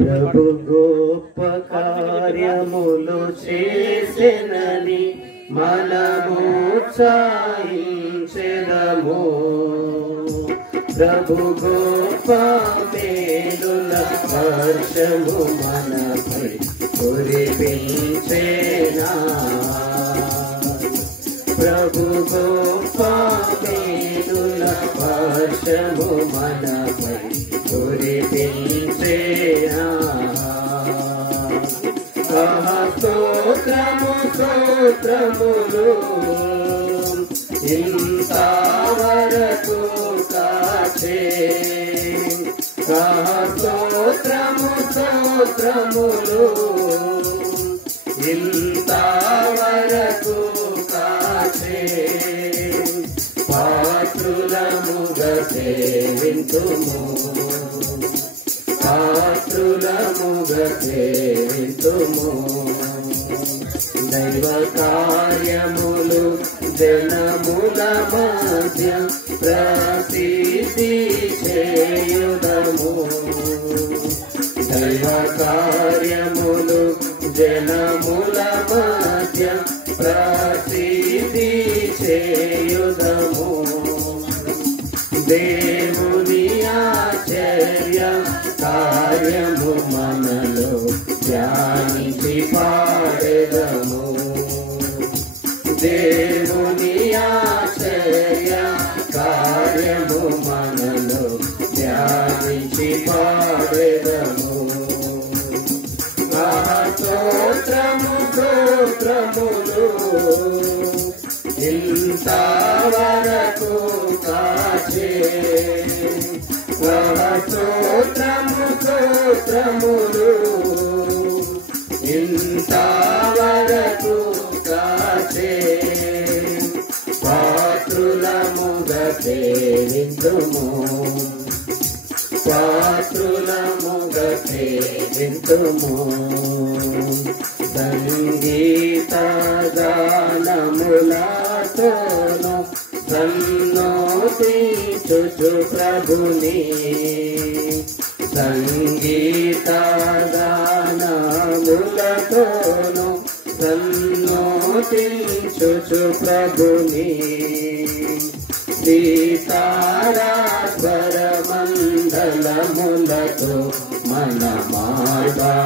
ప్రభు గొప్ప కార్యములు చేసెనని మనము ఉత్సాహించెదము. ప్రభు గొప్ప మేలుల వర్షము మనపై కురిపించెనా. ప్రభు గొప్ప మేలుల వర్షము మనపై కురిపించెనా. స్తోత్రము స్తోత్రములు ఇంతవరకు కాచే. స్తోత్రము స్తోత్రములు ఇంతవరకు కాచే. పాత్రులముగా సేవింతుము, పాత్రులముగా సేవింతుము. దైవ కార్యములు జనముల మధ్య ప్రసిద్ధి చేయుదము. దైవ కార్యములు జనముల మధ్య ప్రసిద్ధి చేయుదము. దేవుని ఆశ్చర్య కార్యము మనలో ధ్యానించి పాడెదము. దేవుని ఆశ్చర్య కార్యము మనలో ధ్యానించి పాడెదము. స్తోత్రము స్తోత్రములు ఇంతవరకు కాచే. స్తోత్రము స్తోత్రములు ఇంతవరకు కాచే. పాత్రులముగా సేవింతుము, పాత్రులముగా సేవింతుము. సంగీత గానములతోను సన్నోతించుచు ప్రభుని. సంగీత గానములతోను సన్నోతించుచు ప్రభుని. సీతారా స్వరమండలములతో మన మార్గాటించెదము.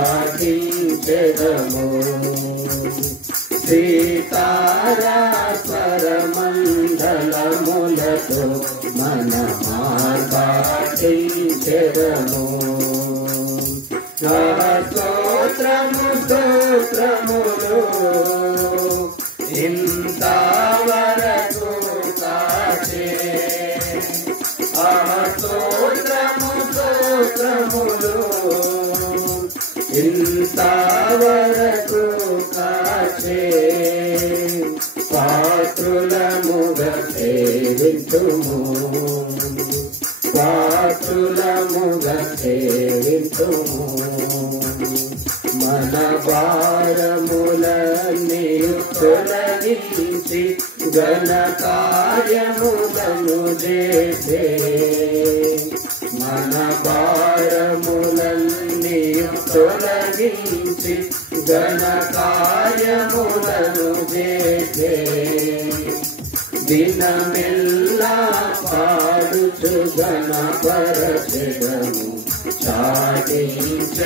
సీతారా స్వరమండలములతో మన మార్గాటించెదము. స్తోత్రము స్తోత్రములు ఇంతవరకు కాచే. స్తోత్రము స్తోత్రములు ఇంతవరకు కాచే. పాత్రులముగా సేవింతుము, పాత్రులముగా సేవింతుము. మన భారములన్నీ తొలగించి ఘన కార్యములను చేసే. మన భారములన్నీ తొలగించి ఘన కార్యములను చేసే. దినమెల్లా పాడుచు ఘనపరచెదము చాటించెదమిలలో.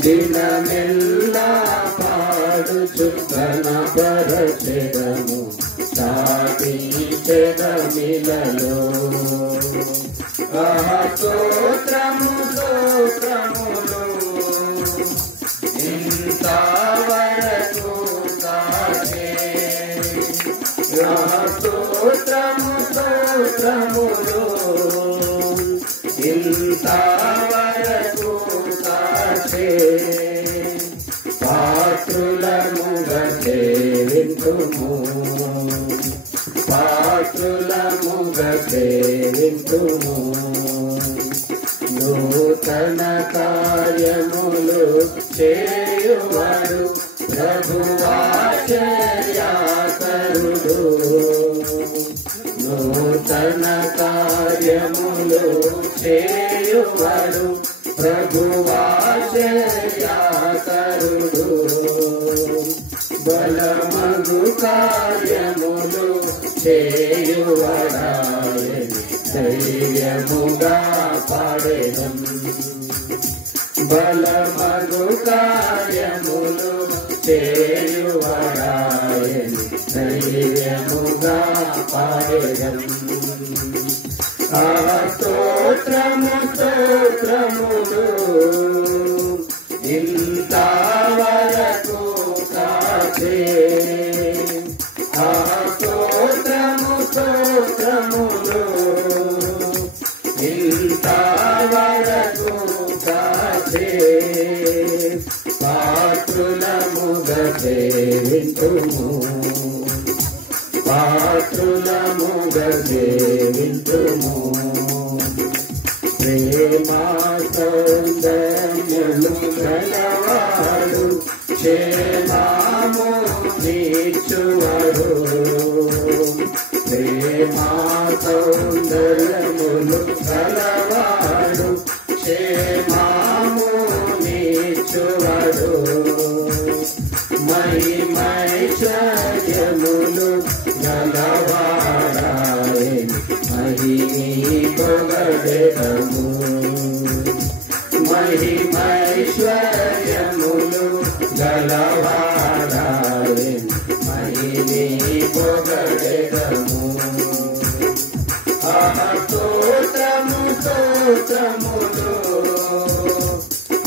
దినమెల్లా పాడుచు ఘనపరచెదము చాటించెదమిలలో. స్తోత్రము స్తోత్రములు ఇంతవరకు కాచే. స్తోత్రము స్తోత్రములు ఇంతవరకు కాచే. పాత్రులముగా సేవింతుము, పాత్రులముగా సేవింతుము. నూతన కార్యములు చేయువాడు ప్రభువాచర్యాకరుడు. నూతన కార్యములు చేయువాడు ప్రభువాశ్రయాకరుడు బలమగు కార్యములు చేయువాడాయని ధైర్యముగా పాడెదం బలమగు కార్యములు చేయువాడాయని ధైర్యముగా పాడెదం స్తోత్రము స్తోత్రములు ఇంతవరకు కాచే స్తోత్రము స్తోత్రములు ఇంతవరకు కాచే పాత్రులముగా సేవింతుము పాత్రులముగా సేవింతుము ప్రేమా సౌందర్యము గలవాడు క్షేమము నీచువాడు ప్రేమా సౌందర్యములు గలవాడు క్షేమము నీచువాడు మహిమైశ్వర్యములు గలవాడాయని మహిమీ పొగడెదము మహిమైశ్వర్యములు గలవాడాయని మహిమీ పొగడెదము స్తోత్రము స్తోత్రములు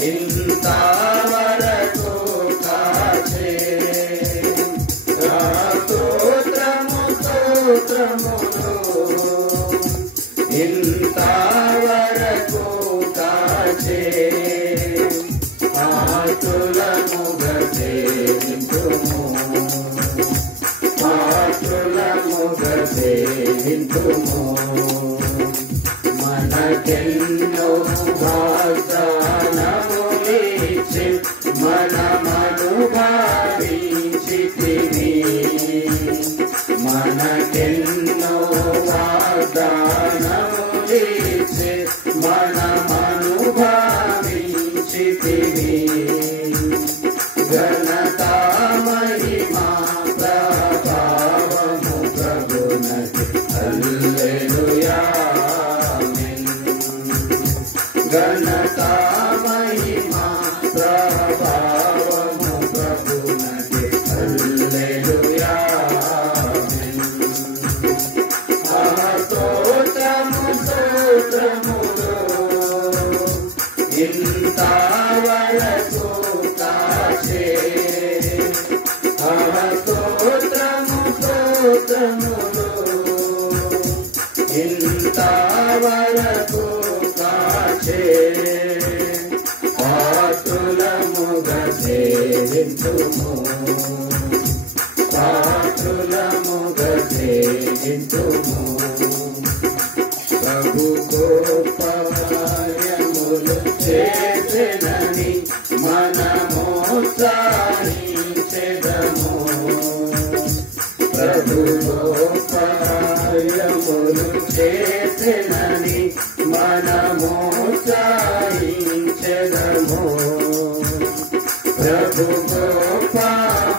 ఇంతవరకు కాచే స్తోత్రము స్తోత్రములు ఇంతవరకు కాచే పాత్రులముగా సేవింతుము పాత్రులముగా సేవింతుము మనకెన్నో వాగ్దానములిచ్చి మనమను భావించితివి మనకెన్నో వాగ్దానములిచ్చి మనమను భావించితివి ఘనత మహిమా ప్రభావము ప్రభునకి హల్లెలూయా ఘనత మహిమా ప్రభావము ప్రభునకి హల్లెలూయా స్తోత్రము స్తోత్రములు ఇంతవరకు కాచే స్తోత్రము స్తోత్రములు ఇంతవరకు కాచే పాత్రులముగా సేవింతుము పాత్రులముగా సేవింతుము ప్రభు గొప్ప కార్యములు చేసెనని మనము సాధించెదము ప్రభు గొప్ప కార్యములు చేసెనని మనము సాధించెదము ప్రభు గొప్ప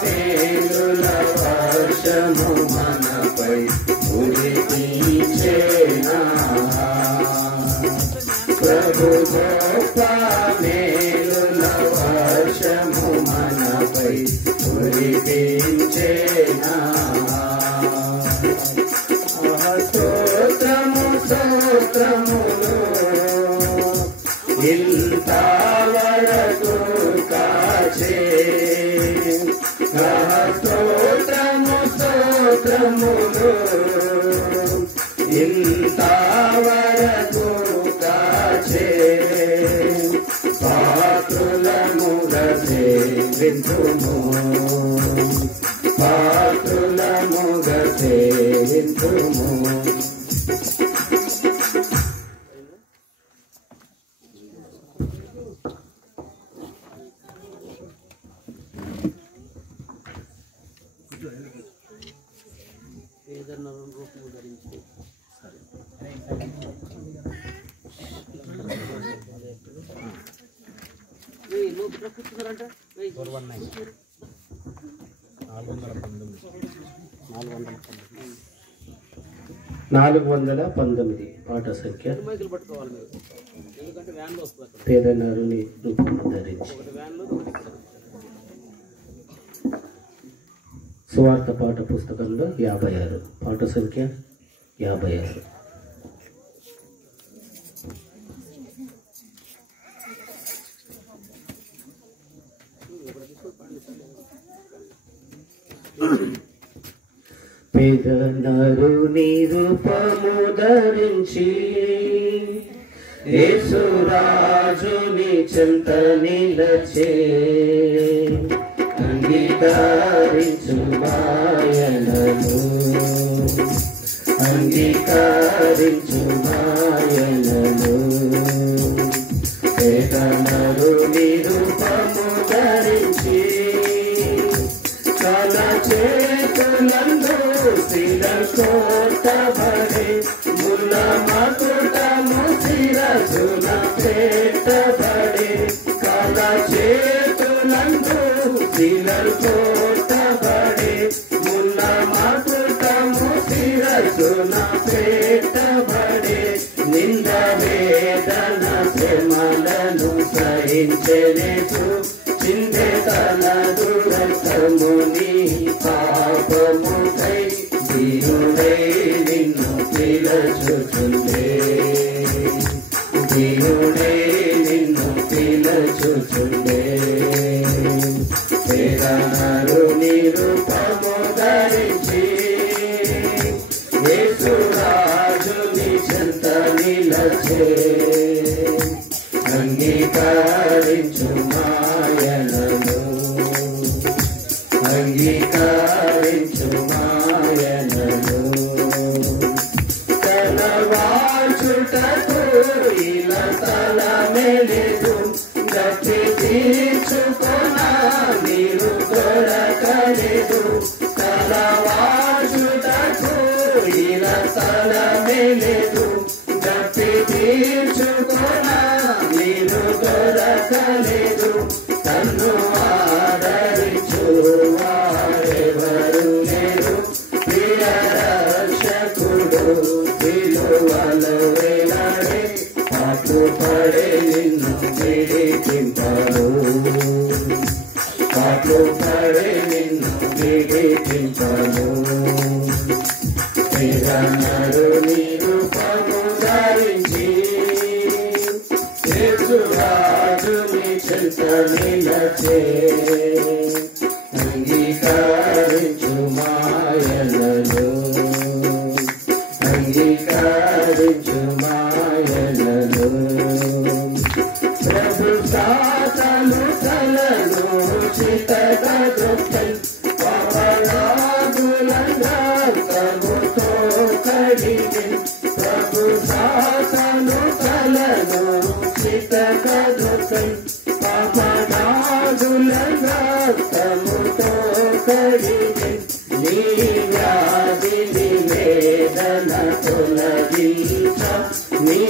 మేలుల వర్షము మనపై కురిపించెనా ప్రభు గొప్ప మేలుల వర్షము మనపై కురిపించెనా స్తోత్రము స్తోత్రములు ఇంతవరకు కాచే స్తోత్రము స్తోత్రములు ఇంతవరకు కాచే పాత్రులముగా సేవింతుము పాత్రులముగా సేవింతుము ఏదన్నా రూపము ధరించి 419 పాట సంఖ్య. పేదనారుని రూపము ధరించి సువార్త పాట పుస్తకంలో 56 పాట సంఖ్య 56. పేదనరుని రూపము ధరించి యేసురాజుని చెంత నిలచే అంగీకరించు మాయనను అంగీకరించు మాయనను పేదనరుని రూపము ధరించి తన చేతులందు శిరకోటబడే ముల్ల మకుటము శిరసున పెట్టబడే తన చేతులందు శిరకోటబడే ముల్ల మకుటము శిరసున పెట్టబడే నింద వేదన శ్రమలను సహించెనేసు చిందే తన దురసముని పాపముకై దీనుడై నిన్ను పిలచుచుండే దీనుడై నిన్ను పిలచుచుండే పేదనరుని రూపము ధరించి యేసురాజుని చెంత నిలచే అంగీకరించు మాయనను అంగీకరించు మాయనను తన వాచుటకు ఇలా తల మెలేదు గట్టి తీర్చుకొన నీరు దొరకలేదు తల వాచుటకు ఇలా తల మెలేదు గట్టి తీర్చుకొన నీరు దొరకలేదు తన్ను ఆదరించు వారెవరు లేరు ప్రియ రక్షకుడు విలువలు వేలాడే పాటుపడే నిన్ను విడిపింపడు పాటుపడే నిన్ను విడిపింపడు పేదనరుని రూపము ధరించి యేసురాజుని చెంత నిలచే అంగీకరించు మాయనను అంగీకరించు మాయనను ప్రభు సాతను తలను చితగొట్టల్ పాపరాగులంగా ప్రభుతో కడిగి ప్రభు సాతను తలను చితగొట్టల్ పాపరాగులంగా ప్రభుతో కడిగి నీ వ్యాధిని వేదన తొలగించ నీ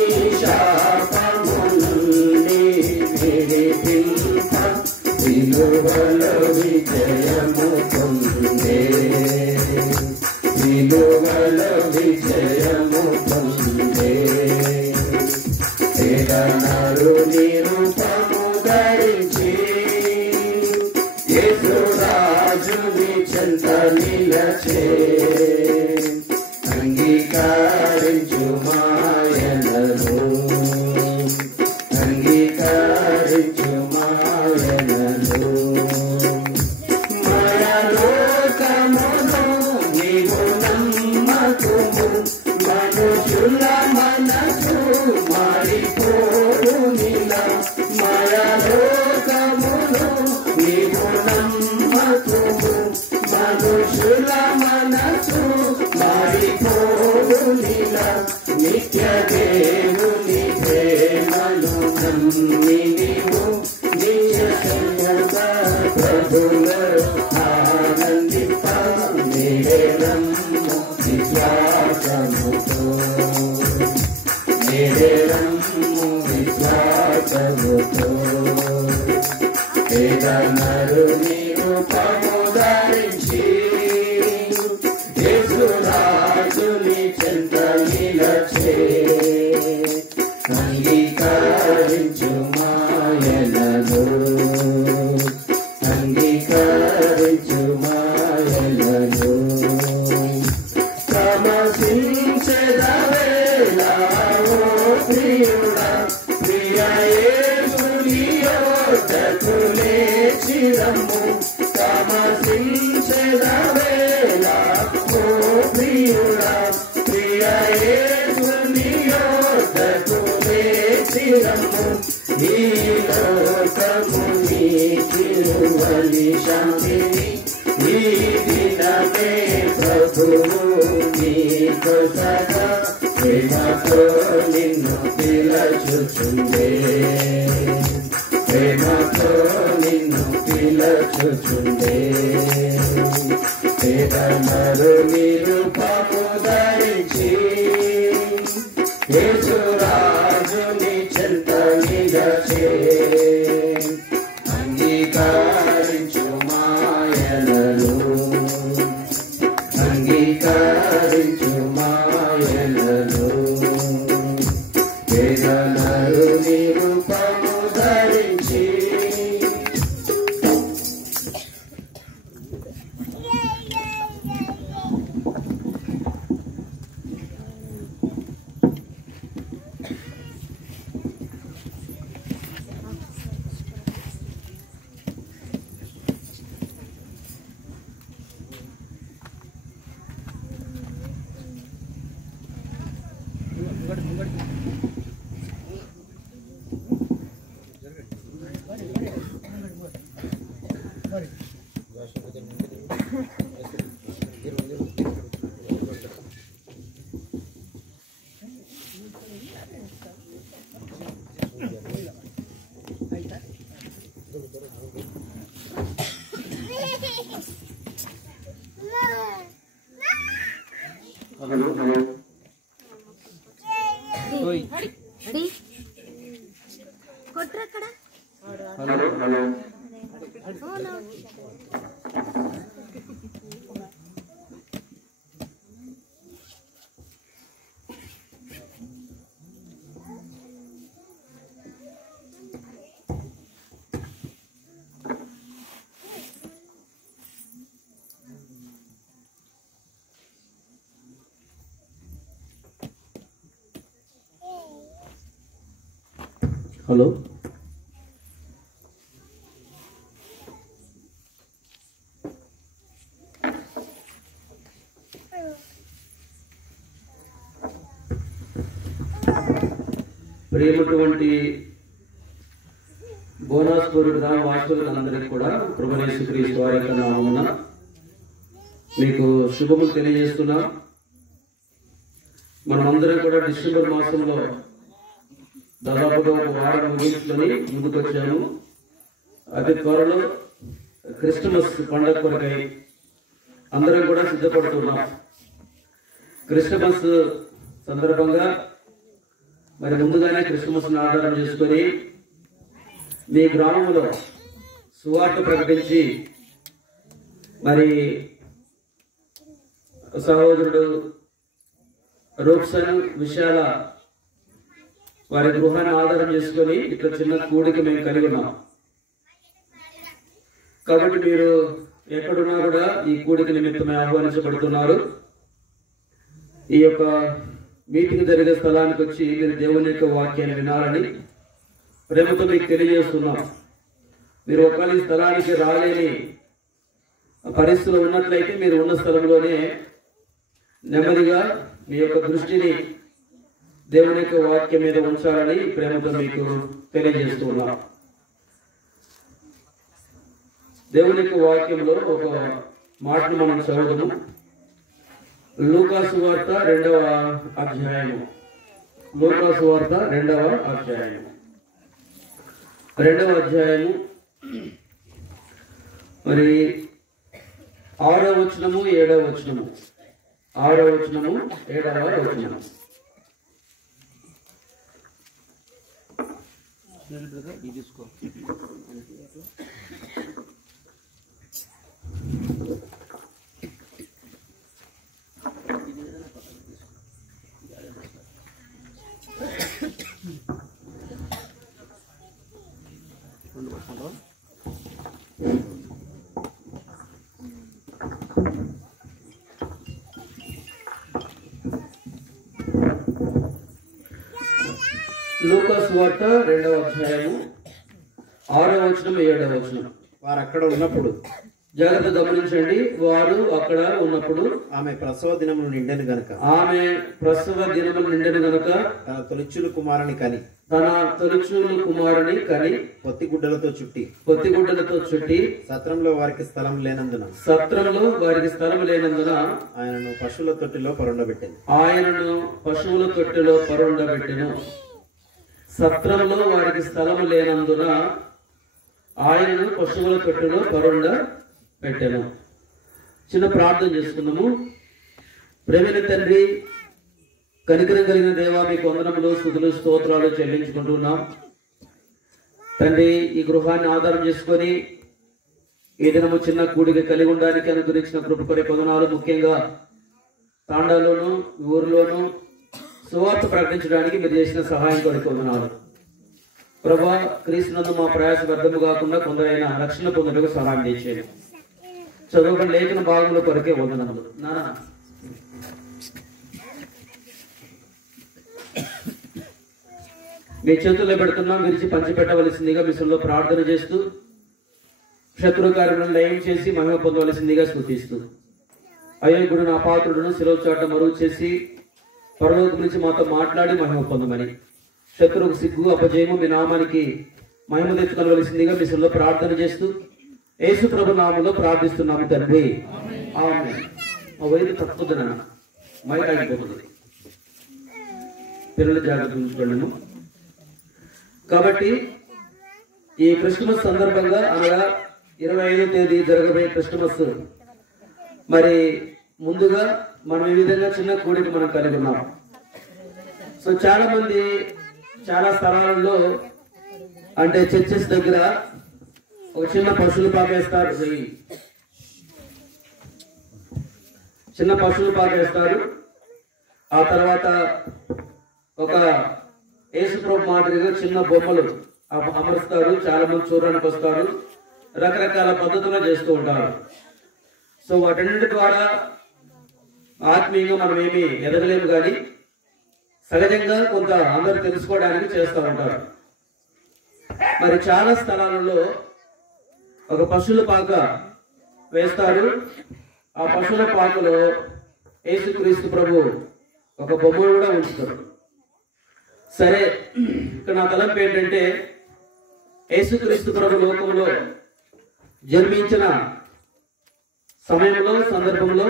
శాపమును విడిపింప విలువలో విజయము పొందే విలువలో విజయము పొందే పేదనరుని రూపము ధరించి యేసురాజుని చెంత నిలచే అంగీకరించు మాయనను అంగీకరించు మాయనను మాయలోకమును నీవు నమ్మకుము మనుషుల మనసు మారిపోవునిలా మాయలోకమును నీవు నమ్మకుము మనుషుల మనసు మారిపోవునిలా నిత్య దేవుని ప్రేమను నమ్మి నీవు నిజంగా ప్రభులో ఆనందింప నిరము విశ్వాసముతో నిరము విశ్వాసముతో పేదనరు మీరు పముదరించి యేసురాజుని చెంత నిలచే అంగీకరించు మాయలను అంగీకరించు మాయలను సమసించెదవేళ ఓ ప్రియుడా ప్రియ యేసుని యొద్దకు లేచిరమ్ము సమసించెదవేళ ఓ ప్రియుడా ప్రియ యేసుని యొద్దకు లేచిరమ్ము ఈ లోకము నీ తిరువలి శాంతిని ఈ దినమే ప్రభువు నీకు సదా ప్రేమతో నిన్ను పిలచుచుండే ప్రేమతో నిన్ను పిలచుచుండే పేదనరు మీరు పముదరించి యేసురాజుని చెంత నిలచే అంగీకరించు మాయలను అంగీకరించు మాయలను పేదనరు మీరు పముదరించి హలో ప్రియమైనటువంటి బోనాస్పూర్ గ్రామ వాసులందరికీ కూడా ప్రభువైన యేసుక్రీస్తు వారి యొక్క నామమున మీకు శుభములు తెలియజేస్తున్నాం. మనమందరం కూడా డిసెంబర్ మాసంలో దాదాపుగా ఒక వారం ముగించుకొని ముందుకు వచ్చాము. అతి త్వరలో క్రిస్టమస్ పండుగ కొరకై అందరం కూడా సిద్ధపడుతున్నాం. క్రిస్టమస్ సందర్భంగా మరి ముందుగానే క్రిస్టమస్ను ఆధారం చేసుకొని మీ గ్రామంలో సువార్త ప్రకటించి మరి సహోదరుడు రూప్సన్ విశాల వారి గృహాన్ని ఆధారం చేసుకొని ఇట్లా చిన్న కూడిక మేము కలిగి ఉన్నాం. కాబట్టి మీరు ఎక్కడున్నా కూడా ఈ కూడిక నిమిత్తమే ఆహ్వానించబడుతున్నారు. ఈ యొక్క మీటింగ్ జరిగే స్థలానికి వచ్చి మీరు దేవుని యొక్క వాక్యాన్ని వినాలని ప్రేమతో మీకు తెలియజేస్తున్నాం. మీరు ఒకవేళ ఈ స్థలానికి రాలేని పరిస్థితులు ఉన్నట్లయితే మీరు ఉన్న స్థలంలోనే నెమ్మదిగా మీ యొక్క దృష్టిని దేవుని యొక్క వాక్యం మీద ఉంచాలని ప్రేమతో మీకు తెలియజేస్తున్నాం. దేవుని యొక్క వాక్యంలో ఒక మాటను మనం చదువుదాము. లూకా సువార్త 2వ అధ్యాయము. లూకా సువార్త 2వ అధ్యాయము. 2వ అధ్యాయము మరి 6వ వచనము 7వ వచనము. 6వ వచనము 7వ వచనము. లూకాసు వార్త 2వ అధ్యాయము 6వ వచనం 7వ వచనం. వారు అక్కడ ఉన్నప్పుడు జాగ్రత్త గమనించండి. వారు అక్కడ ఉన్నప్పుడు ఆమె ప్రసవ దినమును నిండెను గనుక ఆమె ప్రసవ దినములు నిండెను గనుక తన తొలిచులు కుమారుని కని తన తొలిచూలు కుమారుని కని పొత్తిగుడ్డలతో పొత్తిగుడ్డలతో చుట్టి సత్రంలో వారికి స్థలం లేనందున సత్రంలో వారికి స్థలం లేనందున ఆయనను పశువుల తొట్టిలో పరుండబెట్టింది. ఆయనను పశువుల తొట్టిలో పరుండబెట్టెను. సత్రంలో వారికి స్థలం లేనందున ఆయనను పశువుల తొట్టిలో పరుండబెట్టెను. చిన్న ప్రార్థన చేసుకున్నాము. ప్రేమైన తండ్రి, కనికరం కలిగిన దేవా, మీకు వందనములు, స్తుతులు, స్తోత్రాలు చెల్లించుకుంటున్నాం. తండ్రి, ఈ గృహాన్ని ఆధారం చేసుకొని ఈ దినము చిన్న కూడిక కలిగి ఉండడానికి అనుగ్రహించిన కృప కొరకు వందనాలు. ముఖ్యంగా తాండాలోను ఊరిలోను సువార్త ప్రకటించడానికి మీరు చేసిన సహాయం కొరకు వందనాలు. ప్రభా, క్రీస్తునందు మా ప్రయాస వ్యర్థము కాకుండా కొందరైనా రక్షణ పొందడానికి సహాయం చేసేది. చదువుకుని లేఖన భాగంలో కొరకే వందనములు. నానా మీ చేతుల్లో పెడుతున్నాం, విరిచి పంచిపెట్టవలసిందిగా మిషన్లో ప్రార్థన చేస్తూ శత్రు కార్యములను లయం చేసి మహిమ పొందవలసిందిగా స్తుతిస్తూ, అయోగ్యుడును అపాత్రుడును శిలువ చాట మరుగు చేసి పరలోకం నుంచి మాతో మాట్లాడి మహిమ పొందమని, శత్రువుకు సిగ్గు అపజయము మీ నామానికి మహిమ తెచ్చుకోవలసిందిగా మిషన్లో ప్రార్థన చేస్తూ యేసు ప్రభు నామంలో ప్రార్థిస్తున్నాము తండ్రి, ఆమేన్. ఆ వైద్య తప్పదు నాన్న, మైక్ ఆగిపోతుంది. పిల్లలు జాగ్రత్త ఉంచుకోండి. కాబట్టి ఈ క్రిస్మస్ సందర్భంగా అనగా 25వ తేదీ జరగబోయే క్రిస్మస్ మరి ముందుగా మనం ఈ విధంగా చిన్న కూడిక మనం కలిగి ఉన్నాం. సో చాలా మంది చాలా స్థలాలలో అంటే చర్చెస్ దగ్గర ఒక చిన్న పశువులు పాకేస్తారు, చిన్న పశువులు పాకేస్తారు. ఆ తర్వాత ఒక యేసుప్రభు మాదిరిగా చిన్న బొమ్మలు అమరుస్తారు. చాలా మంది చూడడానికి వస్తారు, రకరకాల పద్ధతులు చేస్తూ ఉంటారు. సో వాటన్నిటి ద్వారా ఆత్మీయంగా మనం ఏమి ఎదగలేము, కానీ సహజంగా కొంత అందరు తెలుసుకోవడానికి చేస్తూ ఉంటారు. మరి చాలా స్థలాలలో ఒక పశువుల పాక వేస్తారు. ఆ పశువుల పాకలో యేసుక్రీస్తు ప్రభు ఒక బొమ్మను కూడా ఉంచుతారు. సరే, ఇక్కడ నా తలంపు ఏంటంటే, యేసుక్రీస్తు ప్రభు లోకంలో జన్మించిన సమయంలో సందర్భంలో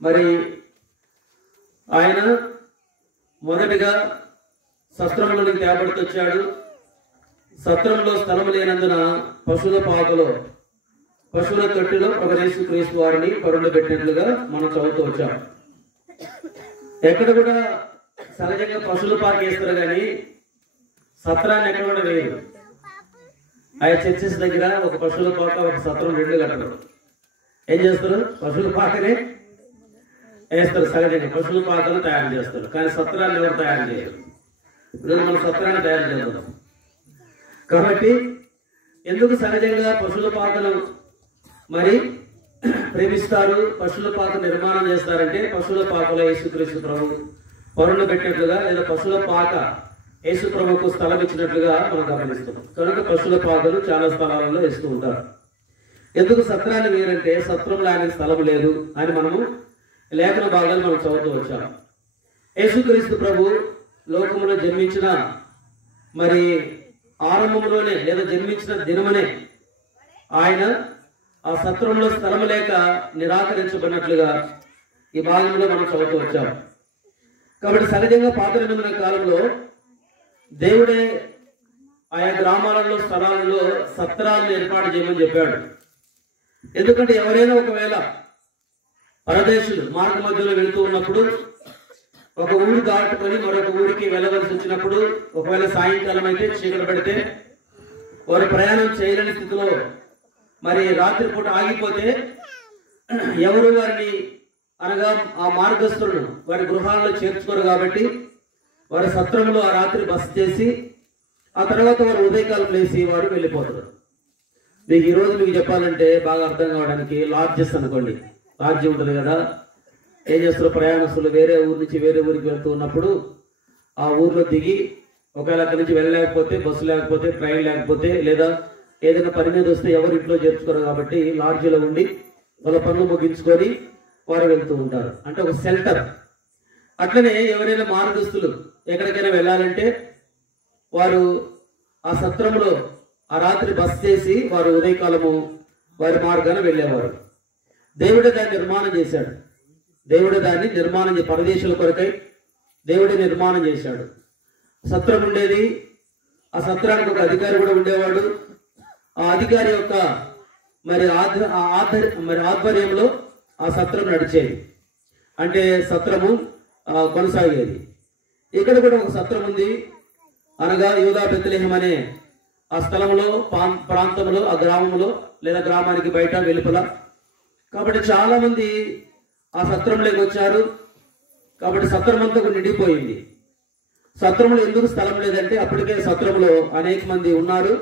మరి ఆయన మొదటిగా సత్రంలోనికి తేబడుతూ వచ్చాడు. సత్రంలో స్థలం లేనందున పశువుల పాకలో పశువుల తొట్టిలో ఒక యేసుక్రీస్తు వారిని పరుండబెట్టినట్లుగా మనం చదువుతూ వచ్చాం. ఎక్కడ కూడా సహజంగా పశువుల పాక వేస్తారు, కానీ సత్రాన్ని ఎక్కడ కూడా వేయరు. ఆయా చర్చెస్ దగ్గర ఒక పశువుల పాక ఒక సత్రం రెండు కట్టరు. ఏం చేస్తారు? పశువుల పాకనే వేస్తారు. సహజంగా పశువుల పాకలు తయారు చేస్తారు, కానీ సత్రాన్ని ఎవరు తయారు చేయరు. ఈరోజు మనం సత్రాన్ని తయారు చేద్దాం. కాబట్టి ఎందుకు సహజంగా పశువుల పాకలు మరి ప్రేమిస్తారు, పశువుల పాక నిర్మాణం చేస్తారంటే పశువుల పాకలో యేసుక్రీస్తు ప్రభు పరులు పెట్టినట్లుగా లేదా పశువుల పాక యేసు ప్రభుకు స్థలం ఇచ్చినట్లుగా మనం గమనిస్తాం. కనుక పశువుల పాకలు చాలా స్థలాలలో వేస్తూ ఉంటారు. ఎందుకు సత్రాన్ని వేరంటే సత్రంలో ఆయనకు స్థలం లేదు అని మనము లేఖన భాగాలు మనం చదువుతూ వచ్చాం. యేసుక్రీస్తు ప్రభు లోకంలో జన్మించిన మరి ఆరంభంలోనే లేదా జన్మించిన దినమనే ఆయన ఆ సత్రంలో స్థలం లేక నిరాకరించబడినట్లుగా ఈ భాగంలో మనం చదువుతూ వచ్చాం. కాబట్టి సహజంగా పాత నిబంధన కాలంలో దేవుడే ఆయా గ్రామాలలో స్థలాలలో సత్రాలను ఏర్పాటు చేయమని చెప్పాడు. ఎందుకంటే ఎవరైనా ఒకవేళ పరదేశులు మార్గ మధ్యలో వెళుతూ ఉన్నప్పుడు ఒక ఊరు దాటుకొని మరొక ఊరికి వెళ్ళవలసి వచ్చినప్పుడు, ఒకవేళ సాయంకాలం అయితే చీకటి పడితే వారు ప్రయాణం చేయలేని స్థితిలో మరి రాత్రిపూట ఆగిపోతే ఎవరు వారిని అనగా ఆ మార్గస్థులను వారి గృహాల్లో చేర్చుకోరు కాబట్టి వారి సత్రంలో ఆ రాత్రి బస చేసి ఆ తర్వాత వారు ఉదయకాలం లేచి వారు వెళ్ళిపోతారు. మీకు ఈరోజు మీకు చెప్పాలంటే బాగా అర్థం కావడానికి లాడ్జెస్ అనుకోండి. లాడ్జ్ ఉంటుంది కదా, ఏం చేస్తారు, ప్రయాణస్తులు వేరే ఊరు నుంచి వేరే ఊరికి వెళ్తూ ఉన్నప్పుడు ఆ ఊర్లో దిగి ఒకవేళ అక్కడి నుంచి వెళ్ళలేకపోతే, బస్సు లేకపోతే, ట్రైన్ లేకపోతే, లేదా ఏదైనా పని మీద వస్తే ఎవరు ఇంట్లో చేర్చుకోరు కాబట్టి లాడ్జీలో ఉండి వాళ్ళ పనులు ముగించుకొని వారు వెళ్తూ ఉంటారు. అంటే ఒక షెల్టర్. అట్లనే ఎవరైనా మార్గస్తులు ఎక్కడికైనా వెళ్ళాలంటే వారు ఆ సత్రంలో ఆ రాత్రి బస చేసి వారు ఉదయకాలము వారి మార్గాన వెళ్ళేవారు. దేవుడే దాన్ని నిర్మాణం చేశాడు. దేవుడే దాన్ని నిర్మాణం పరదేశుల కొరకై దేవుడే నిర్మాణం చేశాడు. సత్రం ఉండేది. ఆ సత్రానికి ఒక అధికారి కూడా ఉండేవాడు. ఆ అధికారి యొక్క మరి ఆధ్వర్యంలో ఆ సత్రం నడిచేది. అంటే సత్రము కొనసాగేది. ఇక్కడ కూడా ఒక సత్రం ఉంది. అనగా యూదా బెత్లెహేం అనే ఆ స్థలంలో, ప్రాంతంలో, ఆ గ్రామంలో లేదా గ్రామానికి బయట వెలుపల. కాబట్టి చాలా మంది ఆ సత్రంలోకి వచ్చారు. కాబట్టి సత్రం అంతా నిండిపోయింది. సత్రంలో ఎందుకు స్థలం లేదంటే అప్పటికే సత్రంలో అనేక మంది ఉన్నారు,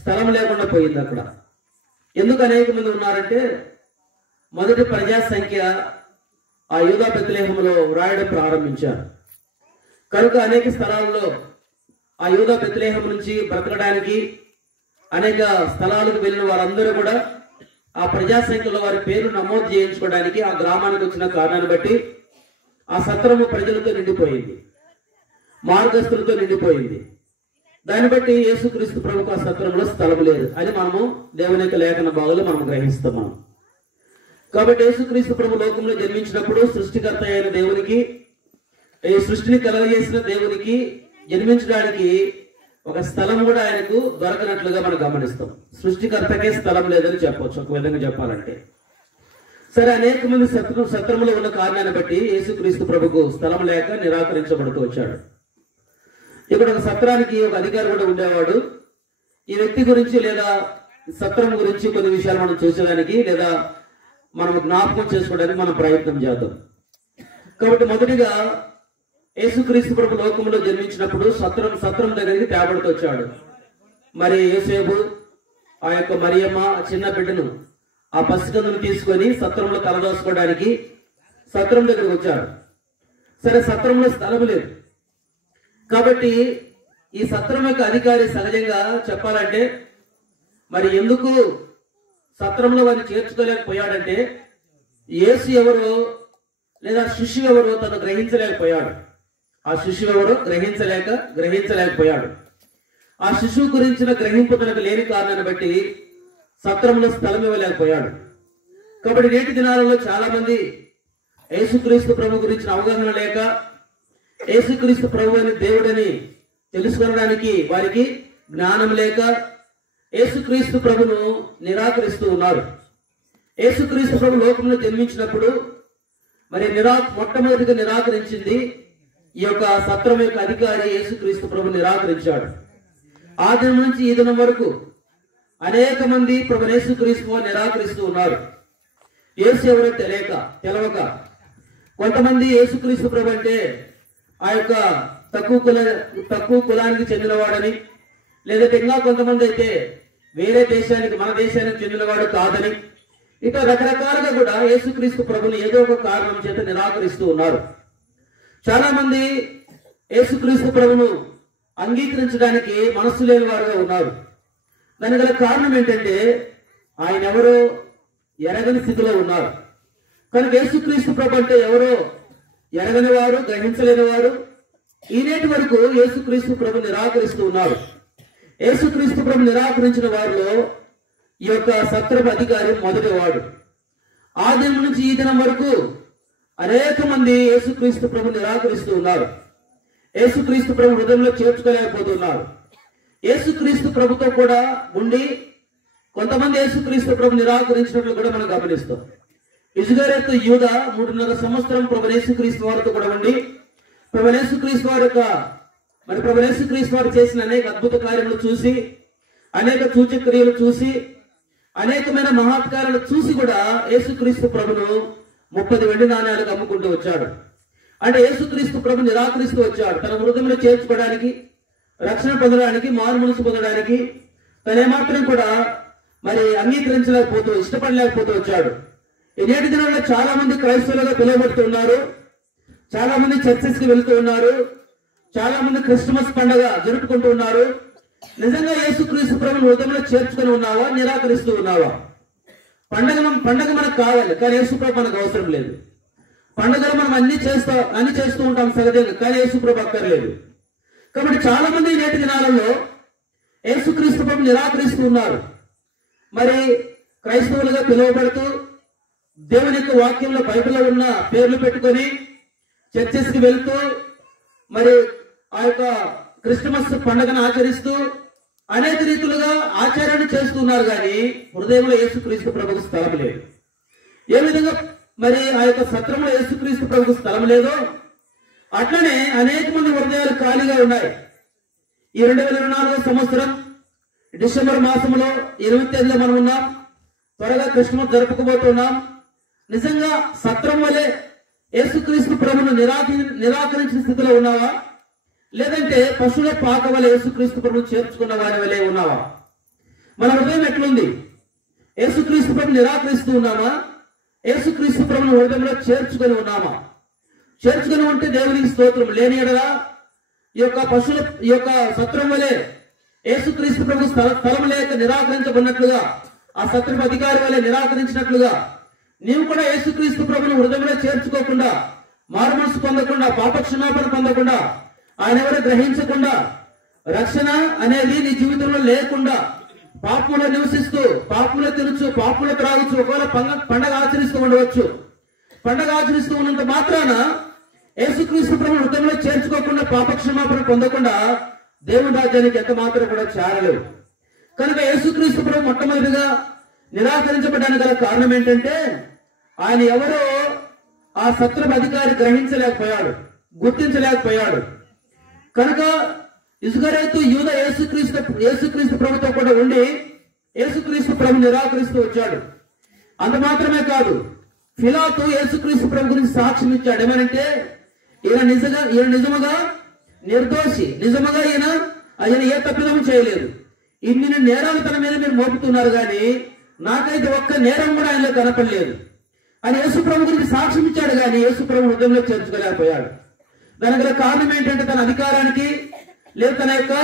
స్థలం లేకుండా పోయింది అక్కడ. ఎందుకు అనేక మంది ఉన్నారంటే మొదటి ప్రజా సంఖ్య ఆ యూదా బెత్లెహేములో వ్రాయడం ప్రారంభించారు. కనుక అనేక స్థలాల్లో ఆ యూదా బెత్లెహేం నుంచి బ్రతకడానికి అనేక స్థలాలకు వెళ్ళిన వారందరూ కూడా ఆ ప్రజా సంఖ్యలో వారి పేరు నమోదు చేయించుకోవడానికి ఆ గ్రామానికి వచ్చిన కారణాన్ని బట్టి ఆ సత్రము ప్రజలతో నిండిపోయింది, మార్గస్తులతో నిండిపోయింది. దాన్ని బట్టి యేసుక్రీస్తు ప్రభుకు ఆ సత్రంలో స్థలం లేదు అని మనము దేవుని యొక్క లేఖన భాగంలో మనం గ్రహిస్తున్నాం. కాబట్టి యేసుక్రీస్తు ప్రభు లోకంలో జన్మించినప్పుడు సృష్టికర్త అయిన దేవునికి, ఈ సృష్టిని కలగజేసిన దేవునికి జన్మించడానికి ఒక స్థలం కూడా ఆయనకు దొరకనట్లుగా మనం గమనిస్తాం. సృష్టికర్తకే స్థలం లేదని చెప్పవచ్చు ఒక విధంగా చెప్పాలంటే. సరే, అనేక మంది సత్రంలో ఉన్న కారణాన్ని బట్టి యేసుక్రీస్తు ప్రభుకు స్థలం లేక నిరాకరించబడుతూ వచ్చాడు. ఇక్కడ ఒక సత్రానికి ఒక అధికారి కూడా ఉండేవాడు. ఈ వ్యక్తి గురించి లేదా సత్రం గురించి కొన్ని విషయాలు మనం చూసేదానికి లేదా మనం జ్ఞాపకం చేసుకోవడానికి మనం ప్రయత్నం చేద్దాం. కాబట్టి మొదటిగా యేసుక్రీస్తు ప్రభు లోకంలో జన్మించినప్పుడు సత్రం దగ్గరికి తేబడుతూ వచ్చాడు. మరి యోసేపు ఆ యొక్క మరియమ్మ చిన్న బిడ్డను ఆ పసికందును తీసుకొని సత్రంలో తలదోసుకోవడానికి సత్రం దగ్గరకు వచ్చాడు. సరే, సత్రంలో స్థలం లేదు కాబట్టి ఈ సత్రం యొక్క అధికారి సహజంగా చెప్పాలంటే మరి ఎందుకు సత్రంలో వారిని చేర్చుకోలేకపోయాడంటే యేసు ఎవరో లేదా శిష్యు ఎవరో తను గ్రహించలేకపోయాడు. ఆ శిష్యు ఎవరో గ్రహించలేకపోయాడు. ఆ శిశువు గురించిన గ్రహింపు తనకు లేని కారణాన్ని బట్టి సత్రంలో స్థలం ఇవ్వలేకపోయాడు. కాబట్టి నేటి దినాలలో చాలా మంది యేసుక్రీస్తు ప్రభు గురించిన అవగాహన లేక యేసుక్రీస్తు ప్రభు అని దేవుడని తెలుసుకోవడానికి వారికి జ్ఞానం లేక యేసుక్రీస్తు ప్రభును నిరాకరిస్తూ ఉన్నారు. యేసుక్రీస్తు ప్రభు లోకంలో జన్మించినప్పుడు మరి మొట్టమొదటిగా నిరాకరించింది ఈ యొక్క సత్రం యొక్క అధికారి యేసుక్రీస్తు ప్రభు నిరాకరించాడు. ఆ దినం నుంచి ఈ దినం వరకు అనేక మంది ప్రభు యేసుక్రీస్తు నిరాకరిస్తూ ఉన్నారు. యేసు ఎవరో తెలవక కొంతమంది యేసుక్రీస్తు ప్రభు అంటే ఆ యొక్క తక్కువ కులానికి చెందినవాడని, లేదంటే ఇంకా కొంతమంది అయితే వేరే మన దేశానికి చెందినవాడు కాదని, ఇట్లా రకరకాలుగా కూడా యేసుక్రీస్తు ప్రభుని ఏదో ఒక కారణం చేత నిరాకరిస్తూ ఉన్నారు. చాలా మంది యేసుక్రీస్తు ప్రభును అంగీకరించడానికి మనస్సు లేని వారుగా ఉన్నారు. దానికి గల కారణం ఏంటంటే ఆయన ఎవరో ఎరగని స్థితిలో ఉన్నారు. కనుక యేసుక్రీస్తు ప్రభు అంటే ఎవరో ఎరగని వారు, గ్రహించలేని వారు ఈనేటి వరకు యేసుక్రీస్తు ప్రభు నిరాకరిస్తూ ఉన్నారు. యేసుక్రీస్తు ప్రభు నిరాకరించిన వారిలో ఈ యొక్క సత్రపు అధికారి మొదటి వాడు. ఆ దినం నుంచి ఈ దినం వరకు అనేక మంది యేసుక్రీస్తు ప్రభు నిరాకరిస్తూ ఉన్నారు. యేసుక్రీస్తు ప్రభు హృదయంలో చేర్చుకోలేకపోతున్నారు. యేసుక్రీస్తు ప్రభుతో కూడా ఉండి కొంతమంది యేసుక్రీస్తు ప్రభు నిరాకరించినట్లు కూడా మనం గమనిస్తాం. ఇస్కరియోతు యూదా 3.5 సంవత్సరం ప్రభు యేసుక్రీస్తు వారితో కూడా ఉండి ప్రభు యేసుక్రీస్తు వారి యొక్క ప్రభు యేసుక్రీస్తు వారు చేసిన అనేక అద్భుత కార్యములు చూసి, అనేక సూచక్రియలు చూసి, అనేకమైన మహత్కారాలు చూసి కూడా యేసుక్రీస్తు ప్రభును 30 వెండి నాణ్యాలకు అమ్ముకుంటూ వచ్చాడు. అంటే యేసుక్రీస్తు ప్రభు నిరాకరిస్తూ వచ్చాడు. తన హృదయంలో చేర్చుకోవడానికి, రక్షణ పొందడానికి, మారు మనసు పొందడానికి తను ఏమాత్రం కూడా అంగీకరించలేకపోతూ, ఇష్టపడలేకపోతూ వచ్చాడు. ఈ నేటి దినాల్లో చాలా మంది క్రైస్తవులుగా పిలువబడుతున్నారు, చాలా మంది చర్చెస్ కి వెళ్తూ ఉన్నారు, చాలా మంది క్రిస్మస్ పండుగ జరుపుకుంటూ ఉన్నారు. నిజంగా యేసుక్రీస్తు ప్రభుని హృదయంలో చేర్చుకుని ఉన్నావా, నిరాకరిస్తూ ఉన్నావా? పండగ మనకు కావాలి, కానీ యేసు ప్రభు మనకు అవసరం లేదు. పండుగలు మనం అన్ని చేస్తూ ఉంటాం సహజంగా, కానీ యేసు ప్రభు అక్కర్లేదు. కాబట్టి చాలా మంది నేటి దినాలలో యేసుక్రీస్తు ప్రభు నిరాకరిస్తూ ఉన్నారు. క్రైస్తవులుగా పిలువబడుతూ దేవుని యొక్క వాక్యంలో బైబిల్లో ఉన్న పేర్లు పెట్టుకొని చర్చెస్ కి వెళ్తూ ఆ యొక్క క్రిస్మస్ పండుగను ఆచరిస్తూ అనేక రీతులుగా ఆచారాన్ని చేస్తున్నారు, కానీ హృదయంలో యేసుక్రీస్తు ప్రభుకు స్థలం లేదు. ఏ విధంగా ఆ యొక్క సత్రంలో యేసుక్రీస్తు ప్రభుకు స్థలం లేదో అట్లనే అనేక మంది హృదయాలు ఖాళీగా ఉన్నాయి. ఈ 2024 సంవత్సరం డిసెంబర్ మాసంలో 8వ తేదీలో మనం ఉన్నాం. త్వరగా క్రిస్మస్ జరుపుకోబోతున్నాం. నిజంగా సత్రం వలె యేసుక్రీస్తు ప్రభును నిరాకరించిన స్థితిలో ఉన్నావా, లేదంటే పశువుల పాక వలె యేసుక్రీస్తు ప్రభును చేర్చుకున్న వారి వలె ఉన్నావా? మన హృదయం ఎట్లుంది? యేసుక్రీస్తు ప్రభుని నిరాకరిస్తూ ఉన్నామా, యేసుక్రీస్తు ప్రభుని హృదయంలో చేర్చుకొని ఉన్నామా? చేర్చుకొని ఉంటే దేవునికి స్తోత్రం. లేని ఎడలా ఈ యొక్క సత్రం వలె యేసుక్రీస్తు ప్రభు స్థలం లేక నిరాకరించబడినట్లుగా, ఆ సత్రపు అధికారి వలె నిరాకరించినట్లుగా నీవు కూడా యేసుక్రీస్తు ప్రభుని హృదయంలో చేర్చుకోకుండా, మారు మనసు పొందకుండా, పాపక్షమాపణ పొందకుండా, ఆయన ఎవరు గ్రహించకుండా, రక్షణ అనేది నీ జీవితంలో లేకుండా పాపంలో నివసిస్తూ, పాపంలో తినచ్చు, పాపంలో త్రాగచ్చు, ఒకవేళ పండగ ఆచరిస్తూ ఉండవచ్చు. పండగ ఆచరిస్తూ ఉన్నంత మాత్రాన యేసుక్రీస్తు ప్రభుని హృదయంలో చేర్చుకోకుండా, పాపక్షమాపణ పొందకుండా దేవుని రాజ్యానికి ఎంత మాత్రం కూడా చేరలేవు. కనుక యేసుక్రీస్తు ప్రభు మొట్టమొదటిగా నిరాకరించబడడానికి గల కారణం ఏంటంటే ఆయన ఎవరో ఆ సత్రపు అధికారి గ్రహించలేకపోయాడు, గుర్తించలేకపోయాడు. కనుక ఇస్కరియోతు యూదా యేసుక్రీస్తు ప్రభుతో కూడా ఉండి యేసుక్రీస్తు ప్రభు నిరాకరిస్తూ వచ్చాడు. అంత మాత్రమే కాదు, పిలాతు యేసుక్రీస్తు ప్రభు గురించి సాక్ష్యం ఇచ్చాడు. ఏమనంటే ఈయన నిజముగా నిర్దోషి, నిజముగా ఈయన ఏ తప్పిదము చేయలేదు. ఇన్ని నేరాలు తన మీద మీరు మోపుతున్నారు, కానీ నాకైతే ఒక్క నేరం కూడా ఆయనలో కనపడలేదు అని యేసు ప్రభు గురించి సాక్ష్యం ఇచ్చాడు. కానీ యేసు ప్రభు హృదయంలో చేర్చుకోలేకపోయాడు. దానికి గల కారణం ఏంటంటే తన అధికారానికి లేదా తన యొక్క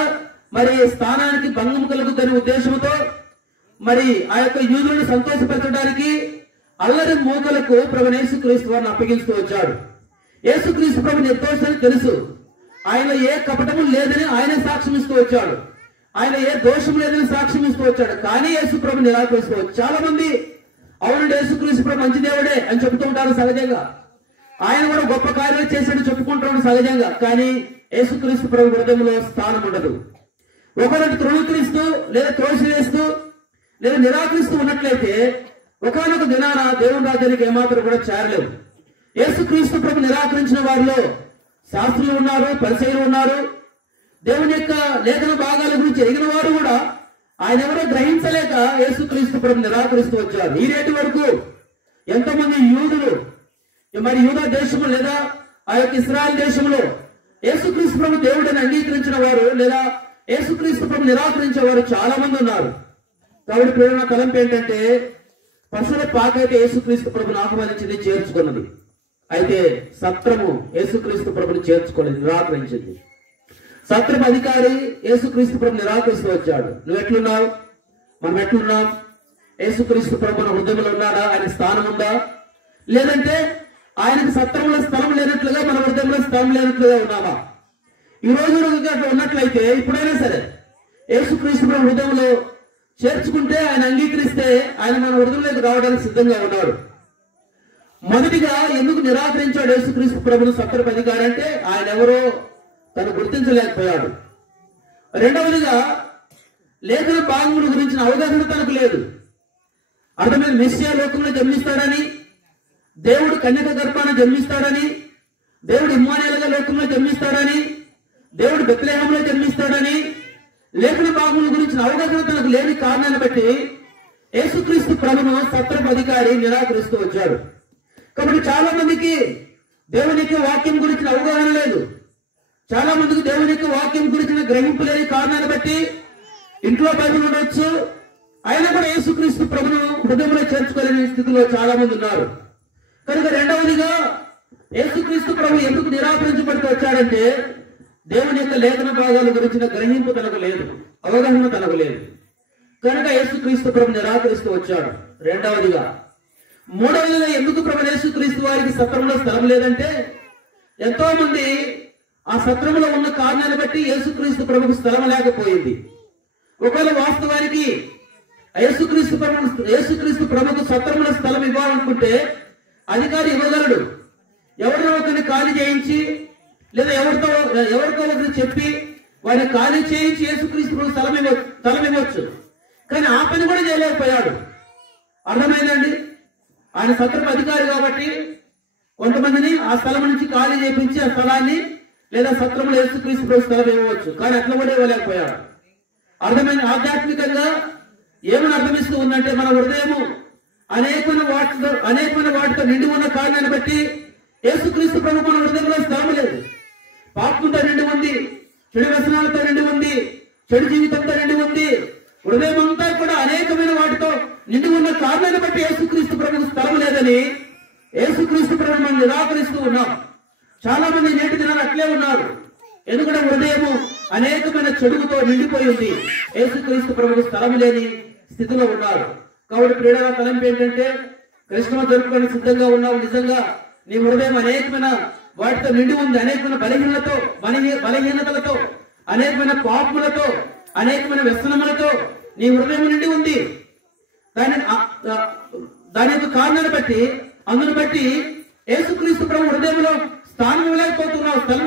స్థానానికి భంగం కలుగుతున్న ఉద్దేశంతో ఆ యొక్క యూదులను సంతోషపరచడానికి అల్లరి మోకలకు ప్రభు యేసుక్రీస్తు వారిని అప్పగిస్తూ వచ్చాడు. యేసుక్రీస్తు ప్రభు నిర్దోషాన్ని తెలుసు, ఆయనలో ఏ కపటము లేదని ఆయన సాక్ష్యం ఇస్తూ వచ్చాడు, ఆయన ఏ దోషం లేదని సాక్ష్యం ఇస్తూ వచ్చాడు. కానీ యేసు ప్రభు నిరాకరిస్తూ చాలా మంది అవునండి యేసుక్రీస్తు ప్రభు మంచి దేవుడే అని చెబుతూ ఉంటారు సహజంగా, ఆయన కూడా గొప్ప కార్యాలు చేశాడు చెప్పుకుంటాడు సహజంగా. కానీ యేసుక్రీస్తు ప్రభు హృదయంలో స్థానం ఉండదు. ఒకరికి తృణీకరిస్తూ లేదా త్రోసివేస్తూ లేదా నిరాకరిస్తూ ఉన్నట్లయితే ఒకనొక దినాన దేవుని రాజ్యానికి ఏమాత్రం కూడా చేరలేవు. యేసుక్రీస్తు ప్రభు నిరాకరించిన వారిలో శాస్త్రులు ఉన్నారు, పరిసయ్యులు ఉన్నారు, దేవుని యొక్క లేఖన భాగాల గురించి ఎరిగిన వారు కూడా ఆయన ఎవరో గ్రహించలేక యేసుక్రీస్తు ప్రభు నిరాకరిస్తూ వచ్చారు. ఈ రేటు వరకు ఎంతమంది యూదులు యూదా దేశము లేదా ఆ యొక్క ఇశ్రాయేల్ దేశంలో యేసుక్రీస్తు ప్రభు దేవుడిని అంగీకరించిన వారు లేదా యేసుక్రీస్తు ప్రభు నిరాకరించే వారు చాలా మంది ఉన్నారు. కాబట్టి ప్రేరణ తలంపు ఏంటంటే పశువుల పాక అయితే యేసుక్రీస్తు ప్రభుని ఆహ్వానించింది, చేర్చుకున్నది. అయితే సత్రము యేసుక్రీస్తు ప్రభుని చేర్చుకోలేదు, నిరాకరించింది. సత్రపు అధికారి యేసుక్రీస్తు ప్రభు నిరాకరిస్తూ వచ్చాడు. నువ్వు ఎట్లున్నావు, మనం ఎట్లున్నాం? యేసుక్రీస్తు ప్రభు మన హృదయంలో ఉన్నాడా? ఆయన స్థానం ఉందా? లేదంటే ఆయనకు సత్రంలో స్థలం లేనట్లుగా మన హృదయంలో స్థలం లేనట్లుగా ఉన్నామా? ఈ రోజు అట్లా ఉన్నట్లయితే ఇప్పుడైనా సరే యేసుక్రీస్తు ప్రభు హృదయంలో చేర్చుకుంటే, ఆయన అంగీకరిస్తే ఆయన మన హృదయంలోకి రావడానికి సిద్ధంగా ఉన్నాడు. మొదటిగా ఎందుకు నిరాకరించాడు యేసుక్రీస్తు ప్రభుని సత్రపు అధికారి అంటే ఆయన ఎవరో తను గుర్తించలేకపోయాడు. రెండవదిగా లేఖన భాగముల గురించిన అవగాహన తనకు లేదు. అర్థమైన మెస్సియా లోకంలో జన్మిస్తాడని, దేవుడు కన్యక గర్భాన జన్మిస్తాడని, దేవుడు ఇమ్మానుయేలుగా లోకంలో జన్మిస్తాడని, దేవుడు బెత్లెహేములో జన్మిస్తాడని లేఖన భాగముల గురించిన అవగాహన తనకు లేని కారణాన్ని బట్టి యేసుక్రీస్తు ప్రభును సత్రపు అధికారి నిరాకరిస్తూ వచ్చాడు. కాబట్టి చాలా మందికి దేవుని యొక్క వాక్యం గురించిన అవగాహన లేదు. చాలా మందికి దేవుని యొక్క వాక్యం గురించిన గ్రహింపు లేని కారణాన్ని బట్టి ఇంట్లో బైబిల్ ఉండొచ్చు, అయినా కూడా యేసుక్రీస్తు ప్రభును హృదయంలో చేర్చుకోలేని స్థితిలో చాలా మంది ఉన్నారు. కనుక రెండవదిగా యేసుక్రీస్తు ప్రభు ఎందుకు నిరాకరించబడుతూ వచ్చాడంటే దేవుని యొక్క లేఖన భాగాల గురించిన గ్రహింపు తనకు లేదు, అవగాహన తనకు లేదు. కనుక యేసుక్రీస్తు ప్రభు నిరాకరిస్తూ వచ్చాడు రెండవదిగా. మూడవదిగా ఎందుకు ప్రభు యేసుక్రీస్తు వారికి సత్రంలో స్థలం లేదంటే ఎంతో మంది ఆ సత్రంలో ఉన్న కారణాన్ని బట్టి యేసుక్రీస్తు ప్రభుకు స్థలం లేకపోయింది. ఒకవేళ వాస్తవానికి యేసుక్రీస్తు ప్రభుకు సత్రంలో స్థలం ఇవ్వాలనుకుంటే అధికారి ఇవ్వగలడు. ఎవరినో ఒకరిని ఖాళీ చేయించి లేదా ఎవరితో ఒకరిని చెప్పి వారిని ఖాళీ చేయించి యేసుక్రీస్తు ప్రభు స్థలం ఇవ్వచ్చు. కానీ ఆ పని కూడా చేయలేకపోయాడు. అర్థమైందండి? ఆయన సత్రం అధికారి కాబట్టి కొంతమందిని ఆ స్థలం నుంచి ఖాళీ చేయించి ఆ స్థలాన్ని లేదా సత్రంలో యేసుక్రీస్తు ప్రభు స్థలం ఇవ్వవచ్చు. కానీ అట్లా కూడా ఇవ్వలేకపోయాడు. అర్థమైన ఆధ్యాత్మికంగా ఏమని అర్థమిస్తూ ఉందంటే మన హృదయము అనేకమైన వాటితో నిండి ఉన్న కారణాన్ని బట్టి యేసుక్రీస్తు ప్రభు మన హృదయంలో స్థలం లేదు. పాపంతో నిండి ఉంది, చెడు వ్యసనాలతో నిండి ఉంది, చెడు జీవితంతో నిండి ఉంది. హృదయం అంతా కూడా అనేకమైన వాటితో నిండి ఉన్న కారణాన్ని బట్టి యేసుక్రీస్తు ప్రభుకు స్థలం లేదని యేసుక్రీస్తు ప్రభు మనం నిరాకరిస్తూ ఉన్నాం. చాలా మంది నేటి దినాలు అట్లే ఉన్నారు. ఎందుకంటే హృదయము అనేకమైన చెడుగుతో నిండిపోయి ఉంది. యేసుక్రీస్తు ప్రభుకు స్థలం లేని స్థితిలో ఉన్నారు. కాబట్టి ప్రియుల తలంపు ఏంటంటే క్రిస్మస్ జరుపుకొని సిద్ధంగా ఉన్నావు. నిజంగా నీ హృదయం అనేకమైన వాటితో నిండి ఉంది. అనేకమైన బలహీనతలతో, అనేకమైన పాపములతో, అనేకమైన వ్యసనములతో నీ హృదయం నిండి ఉంది. దాని యొక్క కారణాన్ని బట్టి అందును బట్టి యేసుక్రీస్తు ప్రభు హృదయంలో స్థలం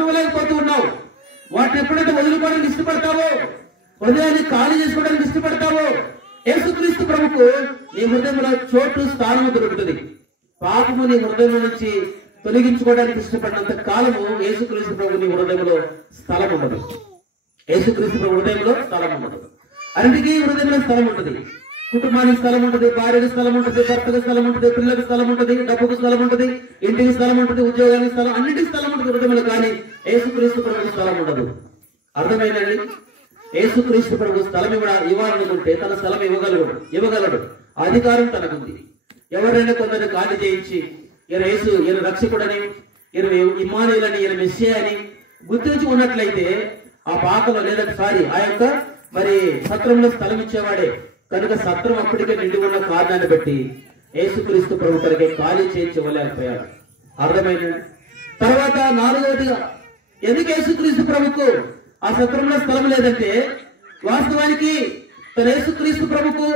ఇవ్వలేకపోతున్నావు. వాటిని ఎప్పుడైతే వదులుకోవడానికి ఇష్టపడతావో, హృదయాన్ని ఖాళీ చేసుకోవడానికి ఇష్టపడతావో యేసుక్రీస్తు ప్రభుకు నీ హృదయంలో చోటు స్థానము దొరుకుతుంది. పాపము నీ హృదయం నుంచి తొలగించుకోవడానికి ఇష్టపడినంత కాలము యేసుక్రీస్తు ప్రభు నీ హృదయంలో స్థలం ఉండదు. యేసుక్రీస్తు ప్రభు హృదయంలో స్థలం ఉండదు. అన్నిటికీ హృదయంలో స్థలం ఉంటుంది. కుటుంబానికి స్థలం ఉంటుంది, భార్యకు స్థలం ఉంటుంది, భర్తకు స్థలం ఉంటుంది, పిల్లలకు స్థలం ఉంటుంది, డబ్బుకు స్థలం ఉంటుంది, ఇంటికి స్థలం ఉంటుంది, ఉద్యోగానికి స్థలం, అన్నిటికీ స్థలం ఉంటుంది హృదయంలో. కానీ యేసుక్రీస్తు ప్రభుకు స్థలం ఉండదు. అర్థమైందండి? యేసుక్రీస్తు ప్రభు స్థలం ఇవ్వాలనుకుంటే తన స్థలం ఇవ్వగలడు. అధికారం తనకుంది. ఎవరైనా కొందరు ఖాళీ చేయించి ఈయన రక్షకుడని, ఈయన ఇమ్మానుయేలని, ఈయన మెస్సియా అని గుర్తించి ఉన్నట్లయితే ఆ పాకలో లేదా ఆ యొక్క మరి సత్రంలో స్థలం ఇచ్చేవాడే. కనుక సత్రం అప్పటికే నిండి ఉన్న కారణాన్ని బట్టి యేసుక్రీస్తు ప్రభు కొరకే ఖాళీ చేయించి ఇవ్వలేకపోయాడు. అర్థమైందండి? తర్వాత నాలుగవదిగా ఎందుకు యేసుక్రీస్తు ప్రభుకు ఆ సత్రంలో స్థలం లేదంటే వాస్తవానికి తన యేసుక్రీస్తు ప్రభుకు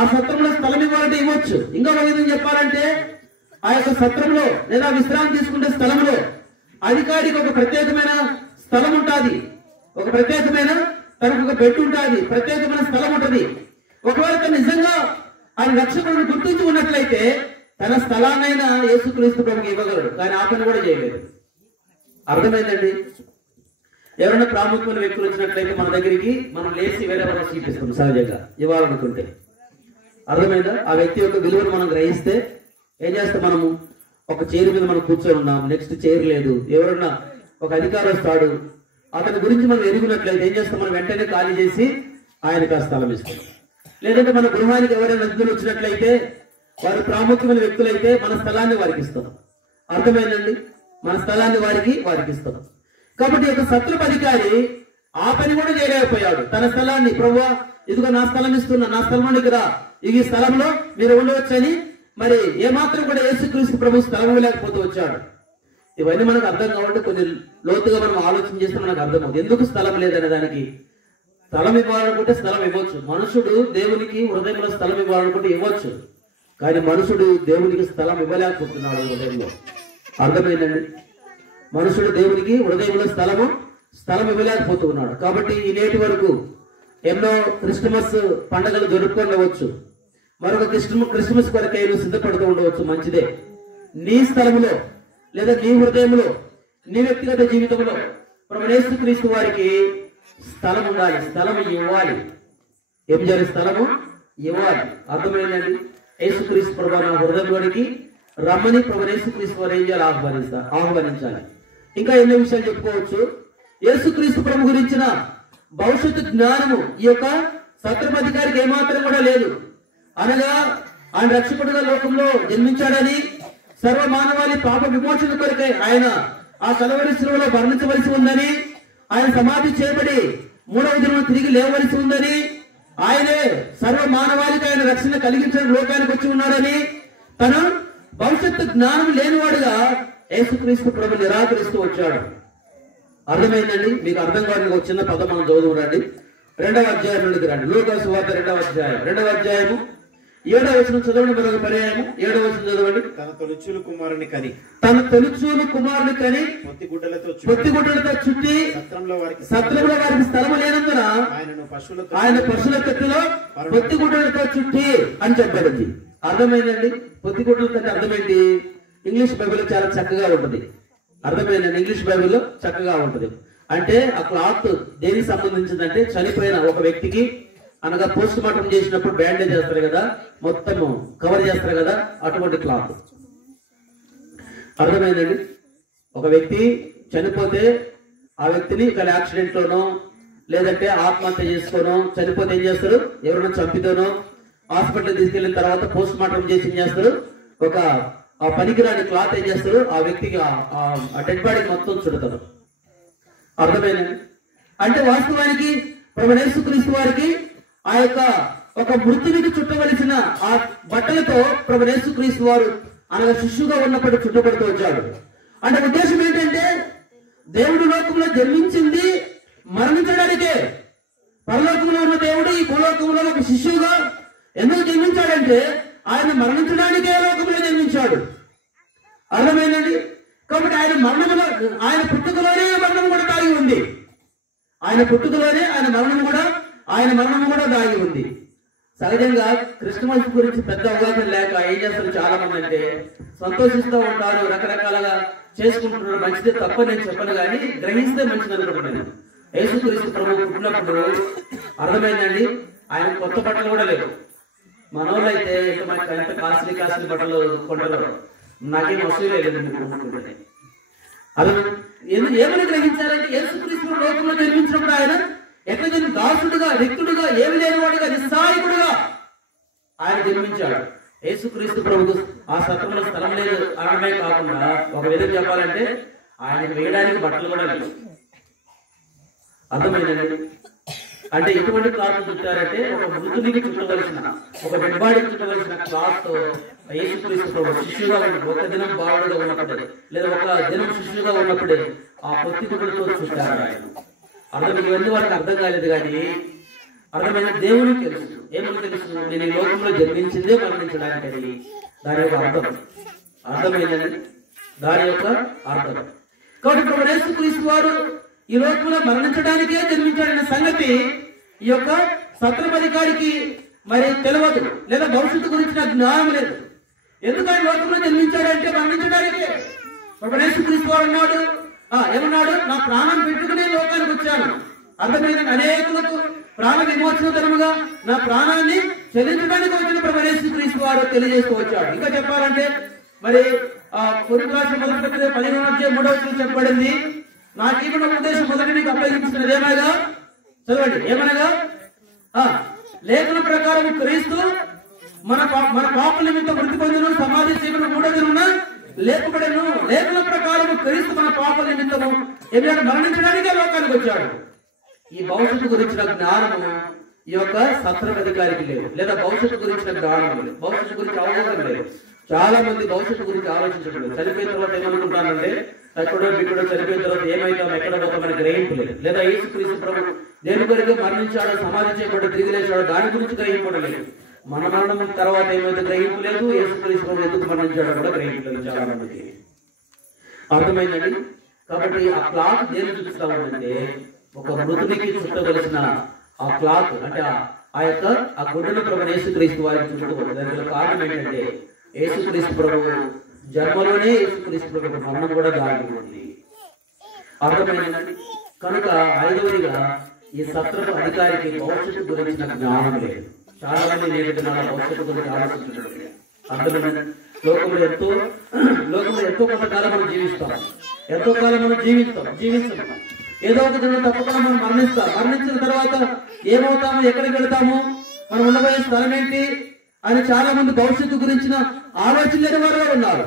ఆ సత్రంలో స్థలం ఇవ్వాలంటే ఇవ్వచ్చు. ఇంకా ఒక విధంగా చెప్పాలంటే ఆ యొక్క సత్రంలో లేదా విశ్రాంతి తీసుకునే స్థలంలో అధికారికి ఒక ప్రత్యేకమైన స్థలం ఉంటుంది. ఒక ప్రత్యేకమైన తనకు ఒక బెడ్ ఉంటుంది, ప్రత్యేకమైన స్థలం ఉంటుంది. ఒకవేళ తను నిజంగా ఆయన రక్షకుడిని గుర్తించి ఉన్నట్లయితే తన స్థలాన్నైనా యేసుక్రీస్తు ప్రభుకి ఇవ్వగలడు. కానీ ఆ పని కూడా చేయలేదు. అర్థమైందండి? ఎవరైనా ప్రాముఖ్యమైన వ్యక్తులు వచ్చినట్లయితే మన దగ్గరికి మనం లేచి వేరే వాళ్ళకి సీట్ ఇస్తాం సహజంగా ఇవ్వాలనుకుంటే. అర్థమైందా? ఆ వ్యక్తి యొక్క విలువను మనం గ్రహిస్తే ఏం చేస్తాం? మనము ఒక చైర్ మీద మనం కూర్చొని ఉన్నాం, నెక్స్ట్ చైర్ లేదు, ఎవరన్నా ఒక అధికారి వస్తాడు, అతని గురించి మనం ఎరుగునట్లయితే ఏం చేస్తాం? మనం వెంటనే ఖాళీ చేసి ఆయనకు ఆ స్థలం ఇస్తాం. లేదంటే మన గృహానికి ఎవరైనా అతిథులు వచ్చినట్లయితే వారు ప్రాముఖ్యమైన వ్యక్తులైతే మన స్థలాన్ని వారికి ఇస్తాం. అర్థమైందండి? మన స్థలాన్ని వారికి ఇస్తాం. కాబట్టి ఒక సత్రపు అధికారి ఆ పని కూడా చేయలేకపోయాడు. తన స్థలాన్ని ప్రభువా ఇదిగో నా స్థలం ఇస్తున్నా, నా స్థలంలోనికి రా, ఈ స్థలంలో మీరు ఉండవచ్చని మరి ఏమాత్రం కూడా యేసుక్రీస్తు ప్రభు స్థలం ఇవ్వలేకపోతూ వచ్చాడు. ఇవన్నీ మనకు అర్థం కావాలంటే కొన్ని లోతుగా మనం ఆలోచన చేస్తే మనకు అర్థమవుతుంది ఎందుకు స్థలం లేదనే దానికి. స్థలం ఇవ్వాలనుకుంటే స్థలం ఇవ్వచ్చు. మనుషుడు దేవునికి హృదయంలో స్థలం ఇవ్వాలనుకుంటే ఇవ్వచ్చు. కానీ మనుషుడు దేవునికి స్థలం ఇవ్వలేకపోతున్నాడు హృదయంలో. అర్థమైందండి? మనుషుడు దేవునికి హృదయంలో స్థలం ఇవ్వలేకపోతున్నాడు. కాబట్టి ఈ నేటి వరకు ఎన్నో క్రిస్మస్ పండుగలు జరుపుకోవచ్చు, మరొక క్రిస్మస్ కొరకై సిద్ధపడుతూ ఉండవచ్చు. మంచిదే. నీ స్థలంలో లేదా నీ హృదయంలో నీ వ్యక్తిగత జీవితంలో ప్రభువైన యేసుక్రీస్తు వారికి స్థలం ఉండాలి, స్థలం ఇవ్వాలి. ఏం చేయాలి? స్థలము ఇవ్వాలి. అర్థమైందండి? యేసుక్రీస్తు ప్రభు నా హృదయంలోనికి రమ్మని ప్రభువైన యేసుక్రీస్తు వారు ఏం చేయాలి? ఆహ్వానించాలి. ఇంకా ఎన్నో విషయాలు చెప్పుకోవచ్చు. యేసుక్రీస్తు ప్రభు గురించిన భవిష్యత్తు జ్ఞానము ఈ యొక్క సత్రపధికారికి ఏమాత్రం కూడా లేదు. అనగా ఆయన రక్షకుడుగా లోకంలో జన్మించాడని, సర్వ మానవాళి పాప విమోచన కొరకై ఆయన ఆ కలవరి శిలువలో మరణించవలసి ఉందని, ఆయన సమాధి చేయబడి 3వ దినం తిరిగి లేవవలసి ఉందని, ఆయనే సర్వ మానవాళికి ఆయన రక్షణ కలిగించిన లోకానికి వచ్చి ఉన్నాడని, తన భవిష్యత్తు జ్ఞానం లేనివాడుగా యేసుక్రీస్తు ప్రభు నిరాకరిస్తూ వచ్చాడు. అర్థమైందండి? మీకు అర్థం కావడానికి ఒక చిన్న పదం మనం చదువురండి. 2వ అధ్యాయం నుండి రండి. లూకా సువార్త 2వ అధ్యాయం 2వ అధ్యాయము 7వ వచనం చదవండి. మరొక పర్యాయము 7వ వచనం చదవండి. తన తొలిచూలు కుమారుని కని పొత్తిగుడ్డలతో చుట్టి సత్రంలో వారికి స్థలము లేనందున ఆయన పశువుల తొట్టిలో పొత్తిగుడ్డలతో చుట్టి అని చెప్పబడింది. అర్థమైందండి? పొత్తిగుడ్డలతో అంటే అర్థమేంటి? ఇంగ్లీష్ బైబిల్లో చాలా చక్కగా ఉంటుంది. అర్థమైందండి? ఇంగ్లీష్ బైబిల్లో చక్కగా ఉంటుంది. అంటే ఆ క్లాత్ దేనికి సంబంధించిందంటే చనిపోయిన ఒక వ్యక్తికి, అనగా పోస్ట్ మార్టం చేసినప్పుడు బ్యాండేజ్ చేస్తారు కదా, మొత్తం కవర్ చేస్తారు కదా, అటువంటి క్లాత్. అర్థమైందండి? ఒక వ్యక్తి చనిపోతే ఆ వ్యక్తిని ఒక యాక్సిడెంట్ లోనో లేదంటే ఆత్మహత్య చేసుకోనో చనిపోతే ఏం చేస్తారు? ఎవరైనా చంపితేనో హాస్పిటల్ తీసుకెళ్లిన తర్వాత పోస్ట్ మార్టం చేసి ఏం చేస్తారు? ఒక ఆ పనికిరాని క్లాత్ ఏం చేస్తారు? ఆ వ్యక్తికి ఆ డెడ్ బాడీ మొత్తం చుడతారు. అర్థమైందండి? అంటే వాస్తవానికి ప్రభువైన యేసుక్రీస్తు వారికి ఆ యొక్క ఒక మృతునికి చుట్టవలసిన ఆ బట్టలతో ప్రభువైన యేసుక్రీస్తు వారు అనగా శిష్యుగా ఉన్నప్పుడు చుట్టబడుతూ వచ్చాడు. అంటే ఉద్దేశం ఏంటంటే దేవుడు లోకంలో జన్మించింది మరణించడానికే. పరలోకంలో ఉన్న దేవుడు ఈ భూలోకంలో ఒక శిష్యుగా ఎందుకు జన్మించాడంటే ఆయన మరణించడానికే లోకంలో జన్మించాడు. అర్థమైందండి? కాబట్టి ఆయన మరణములో, ఆయన పుట్టుకలోనే మరణం కూడా దాగి ఉంది. ఆయన పుట్టుకలోనే ఆయన మరణము కూడా దాగి ఉంది. సహజంగా క్రిస్మస్ గురించి పెద్ద అవగాహన లేక ఏం చేస్తారు చాలా మంది అంటే సంతోషిస్తూ ఉంటారు, రకరకాలుగా చేసుకుంటున్నారు. మంచిదే, తప్ప నేను చెప్పను, కానీ గ్రహిస్తే మంచిది అనుకుంటున్నాను. యేసుక్రీస్తు ప్రభు పుట్టినప్పుడు అర్థమైందండి, ఆయన కొత్త బట్టలు కూడా లేవు. మనోళ్ళు అయితే మనకి ఎంత కాస్ట్లీ బట్టలు కొంటారు, నాకేం వసూలు లేదు. అలా ఏమని గ్రహించారంటే యేసుక్రీస్తు లోకంలో జన్మించినప్పుడు ఆయన ఎట్లా దాసుడుగా, రిక్తుడుగా, ఏమి లేనివాడుగా, నిస్సాయకుడుగా ఆయన జన్మించాడు. యేసుక్రీస్తు ప్రభుకు ఆ సత్రంలో స్థలం లేదు అనడమే కాకుండా ఒక విధంగా చెప్పాలంటే ఆయనకు వేయడానికి బట్టలు కూడా లేవు. అర్థమైందండి? అంటే ఎటువంటి క్లాత్ చుట్టారంటే ఒక మృతునికి చుట్టవలసిన, ఒక డెడ్ బాడీకి చుట్టవలసిన క్లాత్ యేసుక్రీస్తు ప్రభు శిష్యుగా ఒక దినం బాలుడుగా ఉన్నప్పుడే లేదా ఒక దినం శిష్యుగా ఉన్నప్పుడే ఆ పొత్తి గుడ్డలతో చుట్టారు ఆయన. అర్థం ఇవన్నీ వాళ్ళకి అర్థం కాలేదు, కానీ అర్థమైన దేవునికి తెలుసు. ఏమని తెలుసు? నేను ఈ లోకంలో జన్మించిందే మరణించడానికి. దాని యొక్క అర్థమైందండి? దాని యొక్క అర్థం. కాబట్టి ప్రభువైన యేసుక్రీస్తు వారు ఈ లోకంలో మరణించడానికే జన్మించాడన్న సంగతి ఈ యొక్క సత్రపధికారికి మరి తెలియదు, లేదా భవిష్యత్తు గురించిన జ్ఞానం లేదు. ఎందుకని లోకంలో జన్మించాడంటే మరణించడానికే. ప్రభువైన యేసుక్రీస్తు వారు అన్నాడు, ఏమన్నాడు? నా ప్రాణం పెట్టుకునే లోకానికి వచ్చాను. అర్థమైందని అనేకులకు ప్రాణ విమోచన ధర్మగా నా ప్రాణాన్ని చెల్లించడానికి వచ్చిన ప్రభువైన యేసుక్రీస్తు వారు తెలియజేస్తూ వచ్చాడు. ఇంకా చెప్పాలంటే మరి కొరింథీ రాసిన మొదటి పత్రిక 15వ అధ్యాయం 3వ వచనం చెప్పబడింది, నాకు ఈమె ఉద్దేశం మొదటి నీకు అప్పగించినది ఏమనగా, చదవండి, ఏమనగా లేఖన ప్రకారం క్రీస్తు మన పాపల నిమిత్తం మృతి పొందిన, సమాధి చేయబడిన 3వ దినమున లేపబడెను. లేఖన ప్రకారం క్రీస్తు మన పాపల నిమిత్తము ఏమైనా మరణించడానికే లోకానికి వచ్చాడు. ఈ భవిష్యత్తు గురించిన జ్ఞానము ఈ యొక్క సత్రాధికారికి లేదు, లేదా భవిష్యత్తు గురించిన జ్ఞానం లేదు, భవిష్యత్తు గురించి అవగాహన లేదు. చాలా మంది భవిష్యత్తు గురించి ఆలోచించడం, చనిపోయిన తర్వాత ఏమనుకుంటానంటే ఎక్కడో బిడ్డో చనిపోయిన తర్వాత ఏమైతాం, ఎక్కడ పోతామని గ్రహింపు లేదు. లేదా యేసుక్రీస్తు ప్రభు దేని కొరకు మరణించాడో, సమాధి చేయబడి తిరిగి లేచాడో దాని గురించి గ్రహింపడలేదు. మన మరణం తర్వాత ఏమైతే గ్రహింపు లేదు, యేసుక్రీస్తు ప్రభు ఎందుకు మరణించాడో కూడా గ్రహింపు లేదు చాలా మందికి. అర్థమైందండి? కాబట్టి ఆ క్లాత్ దేని చూపిస్తా ఉందంటే ఒక మృతునికి చుట్టవలసిన ఆ క్లాత్, అంటే ఆ యొక్క ఆ గుడ్డను ప్రభు యేసుక్రీస్తు వారికి చుట్టుకోవాలి. దానికి కారణం ఏంటంటే యేసుక్రీస్తు ప్రభు జన్మలోనే యేసుక్రీస్తు ప్రభు మరణం కూడా దాగి ఉంది. అర్థమైందండి. కనుక ఐదవదిగా ఈ సత్రపు అధికారికి భవిష్యత్తు గురించిన జ్ఞానం లేదు. చాలా మంది నేటి దినాల భవిష్యత్తు గురించి ఆలోచించడం లేదు. అర్థమైందండి. లోకంలో ఎంతో కొంతకాలం మనం జీవిస్తాం, ఎంతో కాలం మనం జీవించాం. ఏదో ఒక దినం తప్పకుండా మనం మరణించిన తర్వాత ఏమవుతాము, ఎక్కడికి వెళ్తాము, మనం ఉండబోయే స్థలం ఏంటి అని చాలా మంది భవిష్యత్తు గురించిన ఆలోచన లేని వారు ఉన్నారు.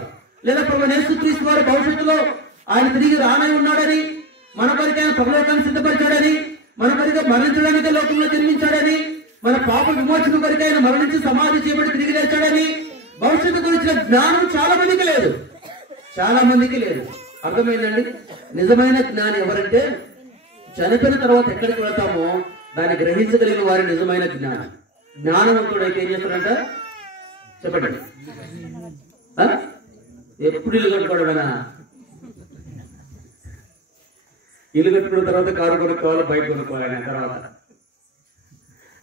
లేదా ప్రభు యేసుక్రీస్తు వారు భవిష్యత్తులో ఆయన తిరిగి రానై ఉన్నాడని, మన కొరకు ఆయన పరలోకాన్ని సిద్ధపరిచాడని, మన కొరకు మరణించడానికి లోకంలో జన్మించాడని, మన పాప విమోచన కొరకు ఆయన మరణించి సమాధి చేయబడి తిరిగి లేచాడని భవిష్యత్తు గురించిన జ్ఞానం చాలా మందికి లేదు. అర్థమైందండి. నిజమైన జ్ఞానం ఎవరంటే చనిపోయిన తర్వాత ఎక్కడికి వెళ్తామో దాన్ని గ్రహించగలిగిన వారి నిజమైన జ్ఞానవంతుడైతే ఏం చేస్తాడంట చెప్పండి. ఎప్పుడు ఇల్లు కట్టుకోవడమేనా? ఇల్లు కట్టుకున్న తర్వాత కారు కొనుక్కోవాలి, బైక్ కొనుక్కోవాలి. తర్వాత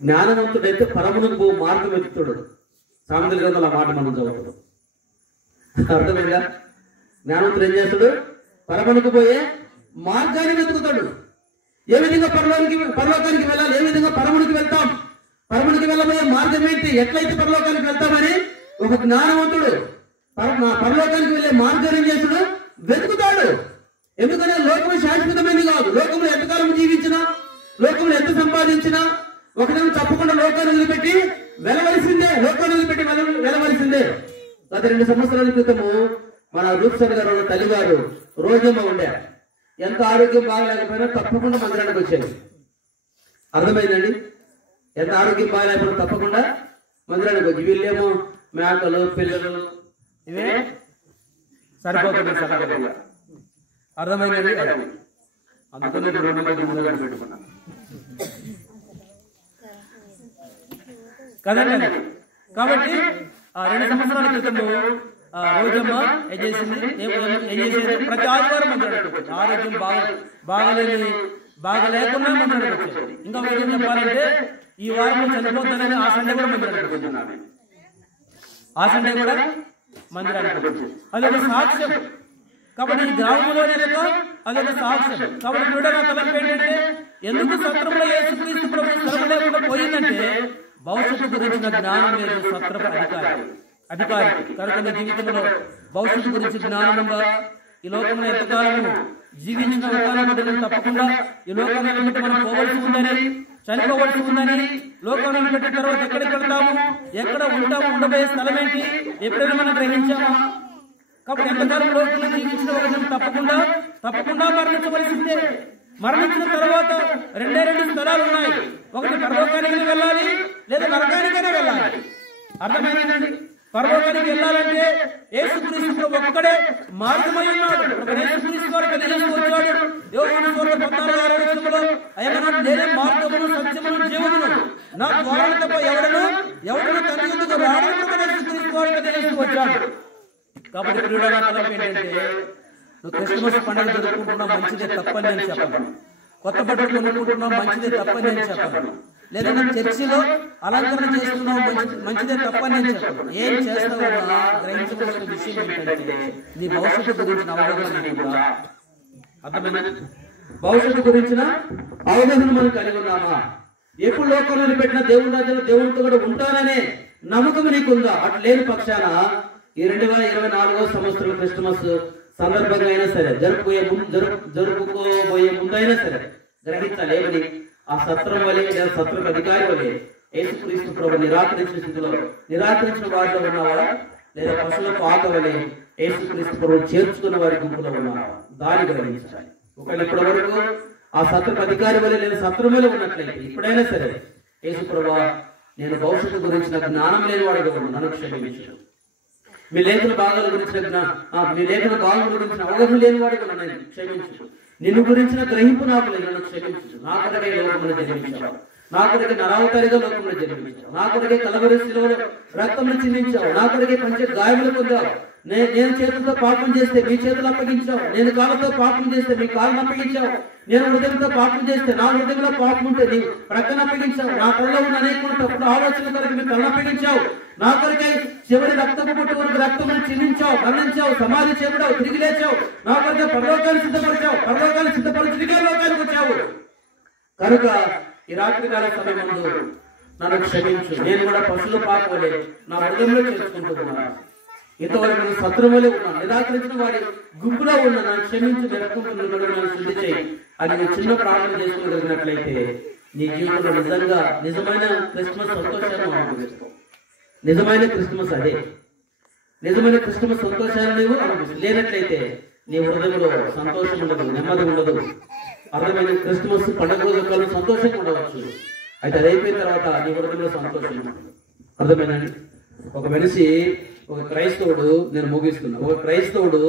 జ్ఞానవంతుడైతే పరమునకు మార్గం వెతుకుతాడు. సామెతల గ్రంథంలో ఆ మాట మనం చదువుతాడు. అర్థమైందా? జ్ఞానవంతుడు ఏం చేస్తాడు? పరమునకు పోయే మార్గాన్ని వెతుకుతాడు. ఏ విధంగా పరలోకానికి వెళ్ళాలి, ఏ విధంగా పరమునికి వెళ్తాం, పరమునికి వెళ్ళబోయే మార్గం ఏంటి, ఎట్లయితే పరలోకానికి వెళ్తామని ఒక జ్ఞానవంతుడు పరలోకానికి వెళ్ళే మార్గాన్ని ఏం చేస్తాడు? వెతుకుతాడు. ఎందుకంటే లోకము శాశ్వతమైనది కాదు. లోకంలో ఎంతకాలం జీవించినా, లోకంలో ఎంత సంపాదించినా ఒకరిని తప్పకుండా లోకాన్ని వదిలిపెట్టి వెళ్ళవలసిందే. గత 2 సంవత్సరాల క్రితము మన రూప్సన్ గారు తల్లిగారు రోజమ్మ ఉండే, ఎంత ఆరోగ్యం బాగలేకపోయినా తప్పకుండా మందిరానికి వచ్చేది. అర్థమైందండి. ఎంత ఆరోగ్యం బాగలేకపోయినా తప్పకుండా మందిరానికి వచ్చి వీళ్ళేమో మేకలు పిల్లలు ఇవే సరిపోతుంది. అర్థమైందండి. అందుకని పెట్టుకున్నా కదండి. కాబట్టి 2 సంవత్సరాల క్రితము రోజమ్మ ఏం చేసేది ప్రతి ఆదివారం మందిరానికి వచ్చేది. ఆరోగ్యం బాగలేకుండా మందిరానికి వచ్చేది. ఇంకా ఏం చెప్పాలంటే ఈ వారంలో చనిపోతానని ఆ సండే కూడా మందిరానికి వచ్చేది. అదొక సాక్ష్యం. కాబట్టి ఈ గ్రామంలోనే అదొక సాక్ష్యం. కాబట్టి చూడగా తలపు ఏంటంటే ఎందుకు సత్రంలో యేసుక్రీస్తు ప్రభు శ్రమ లేకుండా పోయిందంటే భవిష్యత్తు గురించిన జ్ఞానం లేదు సత్రపు అధికారి. కనుక నీ జీవితంలో భవిష్యత్తు గురించి జ్ఞానంగా ఈ లోకంలో ఎంతకాలము జీవించిన తప్పకుండా ఈ లోకాన్ని బట్టి మనం పోవలసి ఉందని, చనిపోవలసి ఉందని, లోకాన్ని పెట్టిన తర్వాత ఎక్కడికి వెళ్తాము, ఎక్కడ ఉంటాము, ఉండబోయే స్థలం ఏంటి ఎప్పుడైనా మనం గ్రహించామా? కాబట్టి ఎంతకాలం లోకంలో జీవించిన ఒక తప్పకుండా మరణించవలసిందే. మరణించిన తర్వాత 2 స్థలాలు ఉన్నాయి. ఒకటి పరలోకానికి వెళ్ళాలి, లేదా నరకానికైనా వెళ్ళాలి. అర్థమైందండి. పరలోకానికి వెళ్ళాలంటే యేసుక్రీస్తు ఒక్కడే మార్గమై ఉన్నాడు. యేసుక్రీస్తు వారు తెలియజేసుకొచ్చాడు. యోహాను సువార్త 14:6 అయ్యా నేనే మార్గమును సత్యమును జీవమును, నా ద్వారా తప్ప ఎవడను తండ్రి యొద్దకు రాడని యేసుక్రీస్తు వారు తెలియజేసుకొచ్చాడు. కాబట్టి ప్రియుడైన తలపు ఏంటంటే నువ్వు క్రిస్మస్ పండుగ జరుపుకుంటున్నా మంచిదే తప్పని నేను చెప్పను. కొత్త బట్టలు కొనుక్కుంటున్నా మంచిదే తప్పని నేను చెప్పను. లేదా నువ్వు చర్చిలో అలంకరణ చేస్తున్నావు మంచిదే తప్పని నేను చెప్పను. ఏం చేస్తావన్నా గ్రహించవలసిన విషయం ఏంటంటే నీ భవిష్యత్తు గురించిన అవగాహన నీకుందా? అర్థమైంది. భవిష్యత్తు గురించిన అవగాహన మనం కలిగి ఉన్నామా? ఎప్పుడు లోకంలో పెట్టిన దేవుని రాజ్యంలో దేవునితో కూడా ఉంటాననే నమ్మకం నీకుందా? అటు లేని పక్షాన ఈ 2024వ సంవత్సరం క్రిస్మస్ సందర్భంగా అయినా సరే జరుపుకోబోయే ముందైనా సరే గ్రహించాలి ఏమని, ఆ సత్రం వలె లేదా సత్రం అధికారి వలె యేసుక్రీస్తు ప్రభు నిరాకరించిన వారిలో ఉన్నావా, లేదా పశువుల పాక వలె యేసుక్రీస్తు ప్రభు చేర్చుకున్న వారి గుంపులో ఉన్నావా? దాన్ని గ్రహించాలి. ఒకవేళ ఇప్పటి వరకు ఆ సత్రం అధికారి వలె లేదా సత్రం వలె ఉన్నట్లయితే ఇప్పుడైనా సరే యేసు ప్రభు నేను భవిష్యత్తు గురించిన జ్ఞానం లేని వాడుగా నన్ను క్షమించు. మీ లేఖన భాగాల గురించిన అవగాహన లేని వాడుగా నన్ను క్షమించు. నిన్ను గురించిన గ్రహింపు నాకు లేదు, నన్ను క్షమించు. నా కొరకే లోకంలో జన్మించావు, నా కొరకే నరావతారిగా లోకంలో జన్మించావు, నా కొరకే కలవరి శిలువలో రక్తంలో చిందించావు, నా కొరకే పంచ గాయములు పొందావు, నేను చేతులతో పాపం చేస్తే మీ చేతులు అప్పగించావు, నేను కాళ్ళతో పాపం చేస్తే మీ కాళ్ళను అప్పగించావు, నేను హృదయంతో పాపం చేస్తే నా హృదయంలో పాపం ఉంటే నీ ప్రక్కన అప్పగించావు, నా తలలో ఉన్న అనేక తప్పుడు ఆలోచన కొరకు మీ తలను అప్పగించావు, నా కొరకై చివరి రక్తపు పుట్టు వరకు రక్తమును చిందించావు, మరణించావు, సమాధి చేయబడావు, తిరిగి లేచావు, నా కొరకై పరలోకాన్ని సిద్ధపరిచావు, పరలోకాన్ని సిద్ధపరిచి తిరిగి లోకానికి వచ్చావు. కనుక ఈ రాత్రికాల సమయమందు నన్ను క్షమించు, నేను కూడా పశువుల పాకవలే నా హృదయంలో చేసుకుంటున్నాను. ఇంతవరకు నేను సత్రములే ఉన్నాను, నిరాకరించిన వారి గుంపులో ఉన్న నన్ను క్షమించి నన్ను శుద్ధి చేయి అని నేను చిన్న ప్రార్థన చేసుకోగలిగినట్లయితే నీ జీవితంలో నిజంగా నిజమైన క్రిస్మస్ సంతోషాన్ని అనుభవిస్తావు. నిజమైన క్రిస్మస్ అదే, నిజమైన క్రిస్మస్ సంతోషాన్ని నీవు అనుభవిస్తావు. లేనట్లయితే నీ హృదయంలో సంతోషం ఉండదు, నెమ్మది ఉండదు. అర్థమైన క్రిస్మస్ పండుగ రోజు సంతోషంగా ఉండవచ్చు, అయితే అది అయిపోయిన తర్వాత నీ హృదయంలో సంతోషం ఉండదు. అర్థమైందండి? ఒక మనిషి, ఒక క్రైస్తవుడు, నేను ముగిస్తున్నా, ఒక క్రైస్తవుడు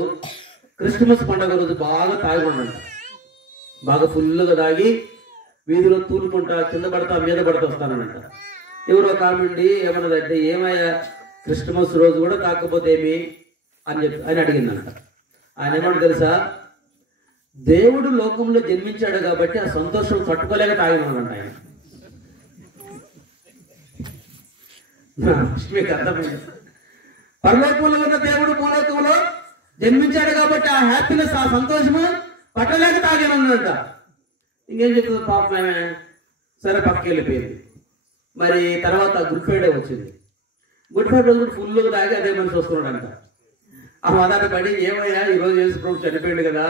క్రిస్మస్ పండుగ రోజు బాగా తాగి ఉండంట, బాగా ఫుల్గా తాగి వీధిలో తూలుకుంటా కింద పడతా మీద పడతా వస్తానంట. ఎవరో కామెండి ఏమన్నదంటే, ఏమయ్యా క్రిస్మస్ రోజు కూడా తాకపోతే ఏమి అని అడిగిందంట. ఆయన ఏమన్నా తెలుసా, దేవుడు లోకంలో జన్మించాడు కాబట్టి ఆ సంతోషం తట్టుకోలేక తాగినాడంట ఆయన. మీకు అర్థమైంది? పరలోకంలో ఉన్న దేవుడు భూలోకంలో జన్మించాడు కాబట్టి ఆ హ్యాపీనెస్, ఆ సంతోషము పట్టలేక తాగినంట. ఇంకేం చెప్తుంది పాపం, సరే పక్కకి వెళ్ళిపోయింది. మరి తర్వాత గుడ్ ఫ్రైడే వచ్చింది. గుడ్ ఫ్రైడే రోజు ఫుల్గా తాగి అదే మనిషి వస్తున్నాడంట. ఆ మదాన్ని పడి, ఏమయ్యా ఈరోజు యేసు ప్రభు చనిపోయాడు కదా,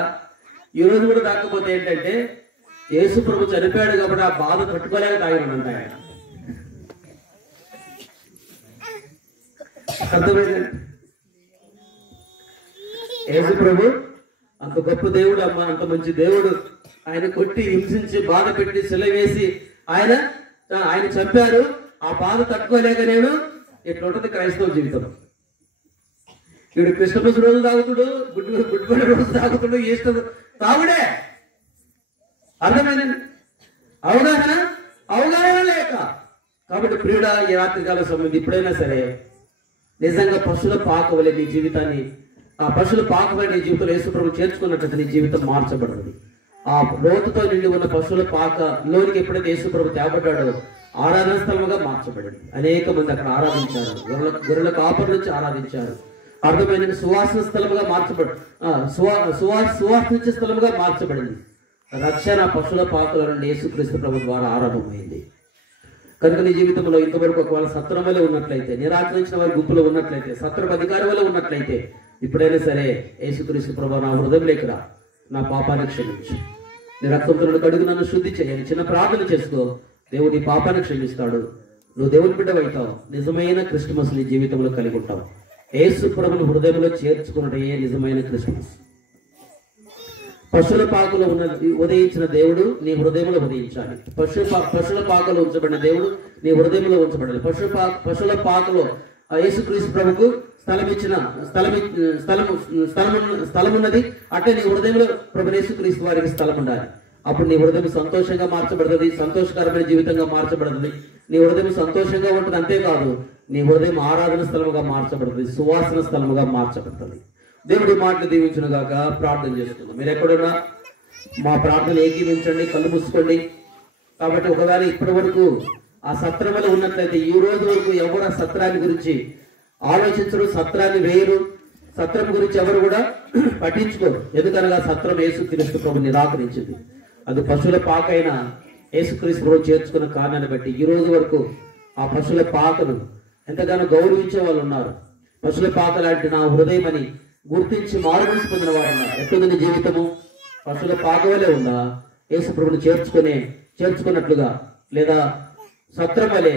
ఈ రోజు కూడా తాకపోతే ఏంటంటే యేసు ప్రభు చనిపోయాడు కాబట్టి ఆ బాధ తట్టుకోలేక తాగినంట ఆయన. అర్థమైందండి? యేసు ప్రభు అంత గొప్ప దేవుడు అమ్మ, అంత మంచి దేవుడు, ఆయన కొట్టి హింసించి బాధ పెట్టి సెలవేసి ఆయన చంపారు. ఆ బాధ తట్టుకోలేక నేను ఇట్లా ఉంటుంది క్రైస్తవ జీవితం. వీడు క్రిస్మస్ రోజు తాగుతుడు, గుడ్ ఫ్రైడే రోజు తాగుతుడు, ఈస్టర్ తాగుడే. అర్థమైందండి? అవగాహన లేక. కాబట్టి ప్రియుడా, ఈ రాత్రికాల సమయం ఇప్పుడైనా సరే నిజంగా పశువుల పాకవలే నీ జీవితాన్ని, ఆ పశువుల పాకవలే నీ జీవితంలో యేసు ప్రభు చేర్చుకున్నట్లయితే నీ జీవితం మార్చబడుతుంది. ఆ లోతుతో నిండి ఉన్న పశువుల పాకలోనికి ఎప్పుడైతే యేసు ప్రభు తేబడ్డాడో ఆరాధన స్థలముగా మార్చబడింది. అనేక మంది అక్కడ ఆరాధించారు, గొర్రెల కాపర్ నుంచి ఆరాధించారు. అర్థమైన సువాసన స్థలముగా సువాసనించే స్థలముగా మార్చబడింది. రక్షణ పశువుల పాకల నుండి యేసుక్రీస్తు ప్రభు ద్వారా ఆరంభమైంది. కనుక నీ జీవితంలో ఇంతవరకు ఒకవేళ సత్రం వల్ల ఉన్నట్లయితే, నిరాకరించిన వారి గుంపులో ఉన్నట్లయితే, సత్రపు అధికారి వల్ల ఉన్నట్లయితే, ఇప్పుడైనా సరే యేసుక్రీస్తు ప్రభు నా హృదయం లేకరా, నా పాపాన్ని క్షమించు, నీ రక్తంతో కడుగు నన్ను శుద్ధి చేయాలి, చిన్న ప్రార్థన చేసుకో. దేవుడు నీ పాపాన్ని క్షమిస్తాడు, నువ్వు దేవుని బిడ్డవైతావు, నిజమైన క్రిస్మస్ నీ జీవితంలో కలిగి ఉంటావు. యేసు ప్రభుని హృదయంలో చేర్చుకున్నటే నిజమైన క్రిస్మస్. పశువుల పాకలో ఉదయించిన దేవుడు నీ హృదయంలో ఉదయించాలి. పశువుల పాకలో ఉంచబడిన దేవుడు నీ హృదయంలో ఉంచబడాలి. పశువుల పాకలో యేసుక్రీస్తు ప్రభుకు స్థలం ఉన్నది. అంటే నీ హృదయంలో ప్రభు యేసుక్రీస్తు వారికి స్థలం ఉండాలి. అప్పుడు నీ హృదయం సంతోషంగా మార్చబడుతుంది, సంతోషకరమైన జీవితంగా మార్చబడుతుంది. నీ హృదయం సంతోషంగా ఉంటుంది. అంతేకాదు, నీ హృదయం ఆరాధన స్థలముగా మార్చబడుతుంది, సువాసన స్థలముగా మార్చబడుతుంది. దేవుడి మాటలు దీవించును గాక. ప్రార్థన చేసుకుందాం. మీరు ఎక్కడున్నా మా ప్రార్థనలు ఏకీవించండి, కళ్ళు మూసుకోండి. కాబట్టి ఒకవేళ ఇప్పటి వరకు ఆ సత్రంలో ఉన్నట్లయితే, ఈ రోజు వరకు ఎవరు ఆ సత్రాన్ని గురించి ఆలోచించరు, సత్రాన్ని వేయరు, సత్రం గురించి ఎవరు కూడా పట్టించుకోరు. ఎందుకనగా సత్రం యేసుక్రీస్తు ప్రభు నిరాకరించింది. అది పశువుల పాకైన యేసుక్రీస్తు ప్రభు చేర్చుకున్న కారణాన్ని బట్టి ఈ రోజు వరకు ఆ పశువుల పాకను ఎంతగానో గౌరవించే వాళ్ళు ఉన్నారు. పశువుల పాక లాంటి నా హృదయం అని గుర్తించి మారుమనసు పొందిన వారు ఉన్నారు. ఎట్లుంది జీవితము? పశువుల పాక వలె ఉందా? యేసు ప్రభుని చేర్చుకున్నట్లుగా, లేదా సత్రం వలె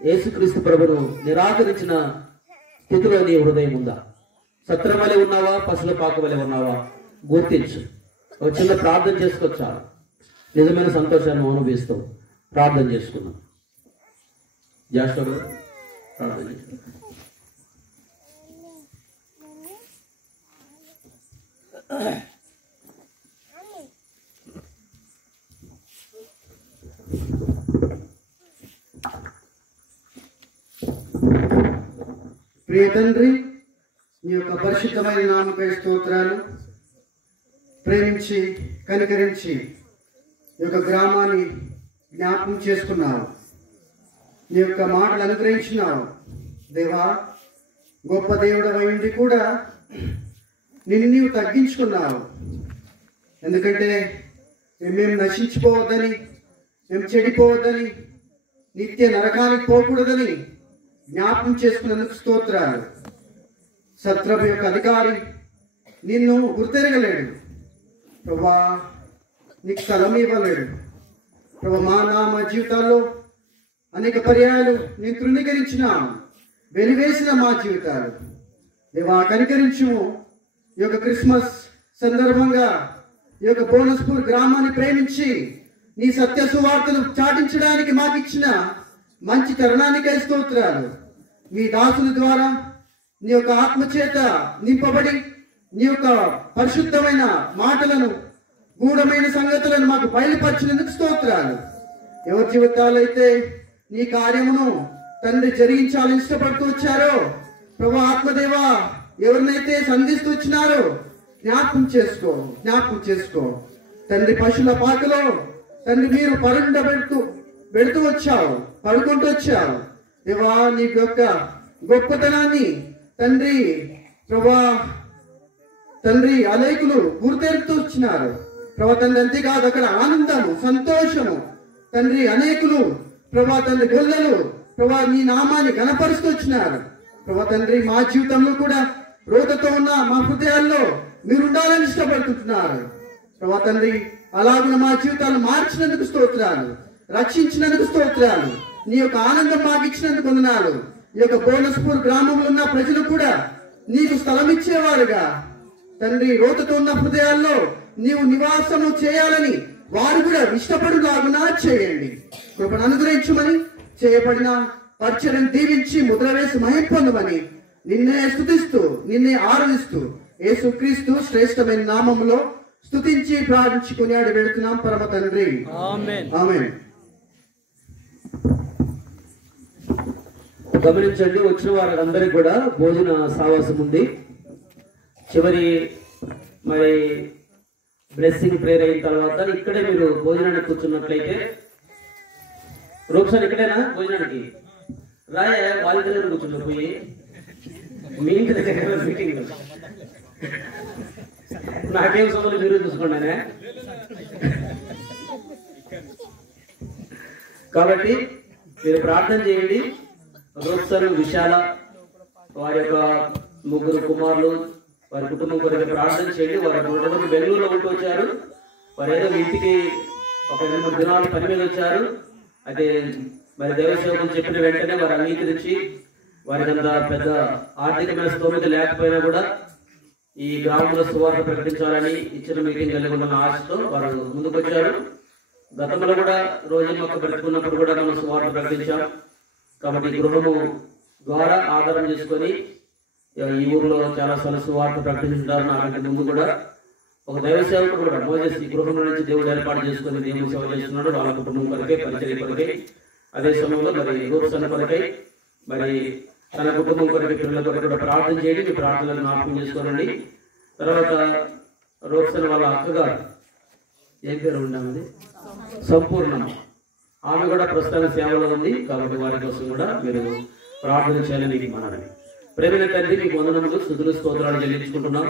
యేసుక్రీస్తు ప్రభును నిరాకరించిన స్థితిలో నీ హృదయం ఉందా? సత్రం వలె ఉన్నావా? పశువుల పాక వలె ఉన్నావా? గుర్తించు. ఒక చిన్న ప్రార్థన చేసుకొచ్చా, నిజమైన సంతోషాన్ని అనుభవిస్తాం. ప్రార్థన చేసుకున్నాం. జాషువా ప్రార్థన చేసుకున్నాం. ప్రియ తండ్రి, నీ యొక్క పరిశుద్ధమైన నామకై స్తోత్రాలు. ప్రేమించి కనికరించి ఈ యొక్క గ్రామాన్ని జ్ఞాపకం చేసుకున్నావు. నీ యొక్క మాటలు అనుగ్రహించినావు దేవా. గొప్ప దేవుడవై ఉండి కూడా నిన్ను నీవు తగ్గించుకున్నావు. ఎందుకంటే మేము నశించిపోవద్దని, మేము చెడిపోవద్దని, నిత్య నరకానికి పోకూడదని జ్ఞాపకం చేసుకున్నందుకు స్తోత్రాలు. సత్రం యొక్క అధికారి నిన్ను గుర్తెరగలేడు ప్రభా, నీకు స్థలం ఇవ్వలేడు ప్రభా. మా జీవితాల్లో అనేక పర్యాయాలు నేను తృణీకరించినాను, వెలివేసిన మా జీవితాలు దేవా కనికరించుము. ఈ యొక్క క్రిస్మస్ సందర్భంగా ఈ యొక్క బోనస్పూర్ గ్రామాన్ని ప్రేమించి నీ సత్య సువార్తను చాటించడానికి మాకు ఇచ్చిన మంచి తరుణానికై స్తోత్రాలు. మీ దాసుల ద్వారా నీ యొక్క ఆత్మచేత నింపబడి నీ యొక్క పరిశుద్ధమైన మాటలను, గూఢమైన సంగతులను మాకు బయలుపరిచినందుకు స్తోత్రాలు. ఎవరి జీవితాలైతే నీ కార్యమును తండ్రి జరిగించాలని ఇష్టపడుతూ వచ్చారో ప్రభు ఆత్మదేవా, ఎవరినైతే సంధిస్తూ వచ్చినారో జ్ఞాపకం చేసుకో తండ్రి. పశువుల పాకలో తండ్రి మీరు పెడుతూ వచ్చావు, పడుకుంటూ వచ్చావు దేవా. నీ యొక్క గొప్పతనాన్ని తండ్రి ప్రభా తండ్రి అనేకులు గుర్తెరుతూ వచ్చినారు ప్రభా తండ్రి. అంతేకాదు అక్కడ ఆనందము, సంతోషము తండ్రి. అనేకులు ప్రభా తండ్రి గొల్లలు ప్రభా నీ నామాన్ని కనపరుస్తూ వచ్చినారు ప్రభా తండ్రి. మా జీవితంలో కూడా రోతతో ఉన్న మా హృదయాల్లో మీరు ఉండాలని ఇష్టపడుతుంటున్నారు ప్రభా తండ్రి. అలాగే మా జీవితాలను మార్చినందుకు స్తోత్రాలు, రక్షించినందుకు స్తోత్రాలు. నీ యొక్క ఆనందం మాకు ఇచ్చినందుకు వందనాలు. ఈ యొక్క బోనస్పూర్ గ్రామంలో ఉన్న ప్రజలు కూడా నీకు స్థలం ఇచ్చేవారుగా తండ్రి, రోతతో ఉన్న హృదయాల్లో నీవు నివాసము చేయాలని వారు కూడా ఇష్టపడులాగునా చేయండి. కృపను అనుగ్రహించమని, చేయబడిన పరిచయం దీవించి ముద్ర వేసి మహిమ పొందమని నిన్నే స్తుతిస్తూ, నిన్నే ఆరాధిస్తూ యేసుక్రీస్తు శ్రేష్టమైన నామములో స్తుతించి ప్రార్థించి కొనియాడి వెళుతున్నాం పరమ తండ్రి. ఆమేన్. గమనించండి, వచ్చిన వారందరికీ కూడా భోజన సావాసం ఉంది. చివరి మరి బ్లెస్సింగ్ ప్రేయర్ అయిన తర్వాత ఇక్కడే మీరు భోజనానికి కూర్చున్నట్లయితే, రూప్సాన్ ఇక్కడేనా భోజనానికి రాయ వాళ్ళ దగ్గర కూర్చున్నా పోయి మీ ఇంటి దగ్గర మీటింగ్. నాకేం సమయంలో మీరు చూసుకోండి. కాబట్టి మీరు ప్రార్థన చేయండి. రూప్సాన్, విశాల, వారి యొక్క ముగ్గురు కుమారులు, వారి కుటుంబం కొరకు ప్రార్థన చేయండి. వారి కుటుంబం బెంగళూరులో ఉంటూ వచ్చారు. వారు ఏదో ఇంటికి ఒక 2-3 దినాలు పని మీద వచ్చారు. అయితే మరి దైవ సేవకులు చెప్పిన వెంటనే వారు అంగీకరించి, వారికి అంత పెద్ద ఆర్థికమైన స్తోమత లేకపోయినా కూడా ఈ గ్రామంలో సువార్త ప్రకటించాలని ఇచ్చిన మీటింగ్ కలిగి ఉన్న ఆశతో వారు ముందుకు వచ్చారు. గతంలో కూడా రోజు మొక్క బ్రతుకున్నప్పుడు కూడా మనం సువార్త ప్రకటించాం. కాబట్టి గృహము ద్వారా ఆధారం చేసుకొని ఈ ఊర్లో చాలా సార్లు సువార్త ప్రకటించుంటారు. నాకంటే ముందు కూడా ఒక దైవ సేవకుడు కూడా మోజెస్ ఈ గృహంలో నుంచి దేవుడు ఏర్పాటు చేసుకుని దేవుడు సేవ చేస్తున్నాడు. వాళ్ళ కుటుంబం కొరకై, పరిచర్య కొరకై, అదే సమయంలో మరి రూప్సన్ కొరకై, మరి తన కుటుంబం కొరకై, పిల్లల కొరకు కూడా ప్రార్థన చేయండి. మీ ప్రార్థనలు జ్ఞాపకం చేసుకోనండి. తర్వాత రూప్సన్ వాళ్ళ అక్కగారు, ఏం పేరు ఉండాలి, సంపూర్ణం, ఆమె కూడా ప్రస్తుతాన సేవలో ఉంది. కాబట్టి వారి కోసం కూడా మీరు ప్రార్థన చేయాలని మీకు మనవి. ప్రేమైన తండ్రి, మీకు వందనములు, స్తుతులు, స్తోత్రాలు చెల్లించుకుంటున్నాం.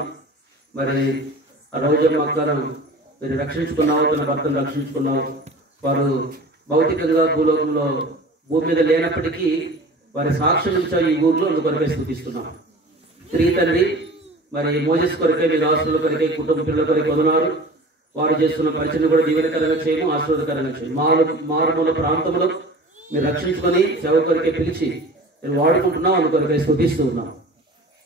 మరి ఆ రోజమ్మ అక్కను మీరు రక్షించుకున్నావు, తన భర్తను రక్షించుకున్నావు. వారు భౌతికంగా భూలోకంలో భూమి మీద లేనప్పటికీ వారి సాక్ష్యం ఇచ్చారు ఈ ఊర్లో, అందుకొరకే స్తుతిస్తున్నాం. తిరిగి తండ్రి, మరి మోజెస్ కొరకే, మీ రాష్ట్రాల కొరకే, కుటుంబ పిల్లల కొరకే వదనారు. వారు చేస్తున్న పరిచయం కూడా దీవెనకరంగా చేయము, ఆశీర్వాదకరంగా చేయము. మారుమూల ప్రాంతంలో మీరు రక్షించుకొని సేవ కొరకే పిలిచి నేను వాడుకుంటున్నాం, అందుకొరకే స్తుతిస్తూ ఉన్నాం.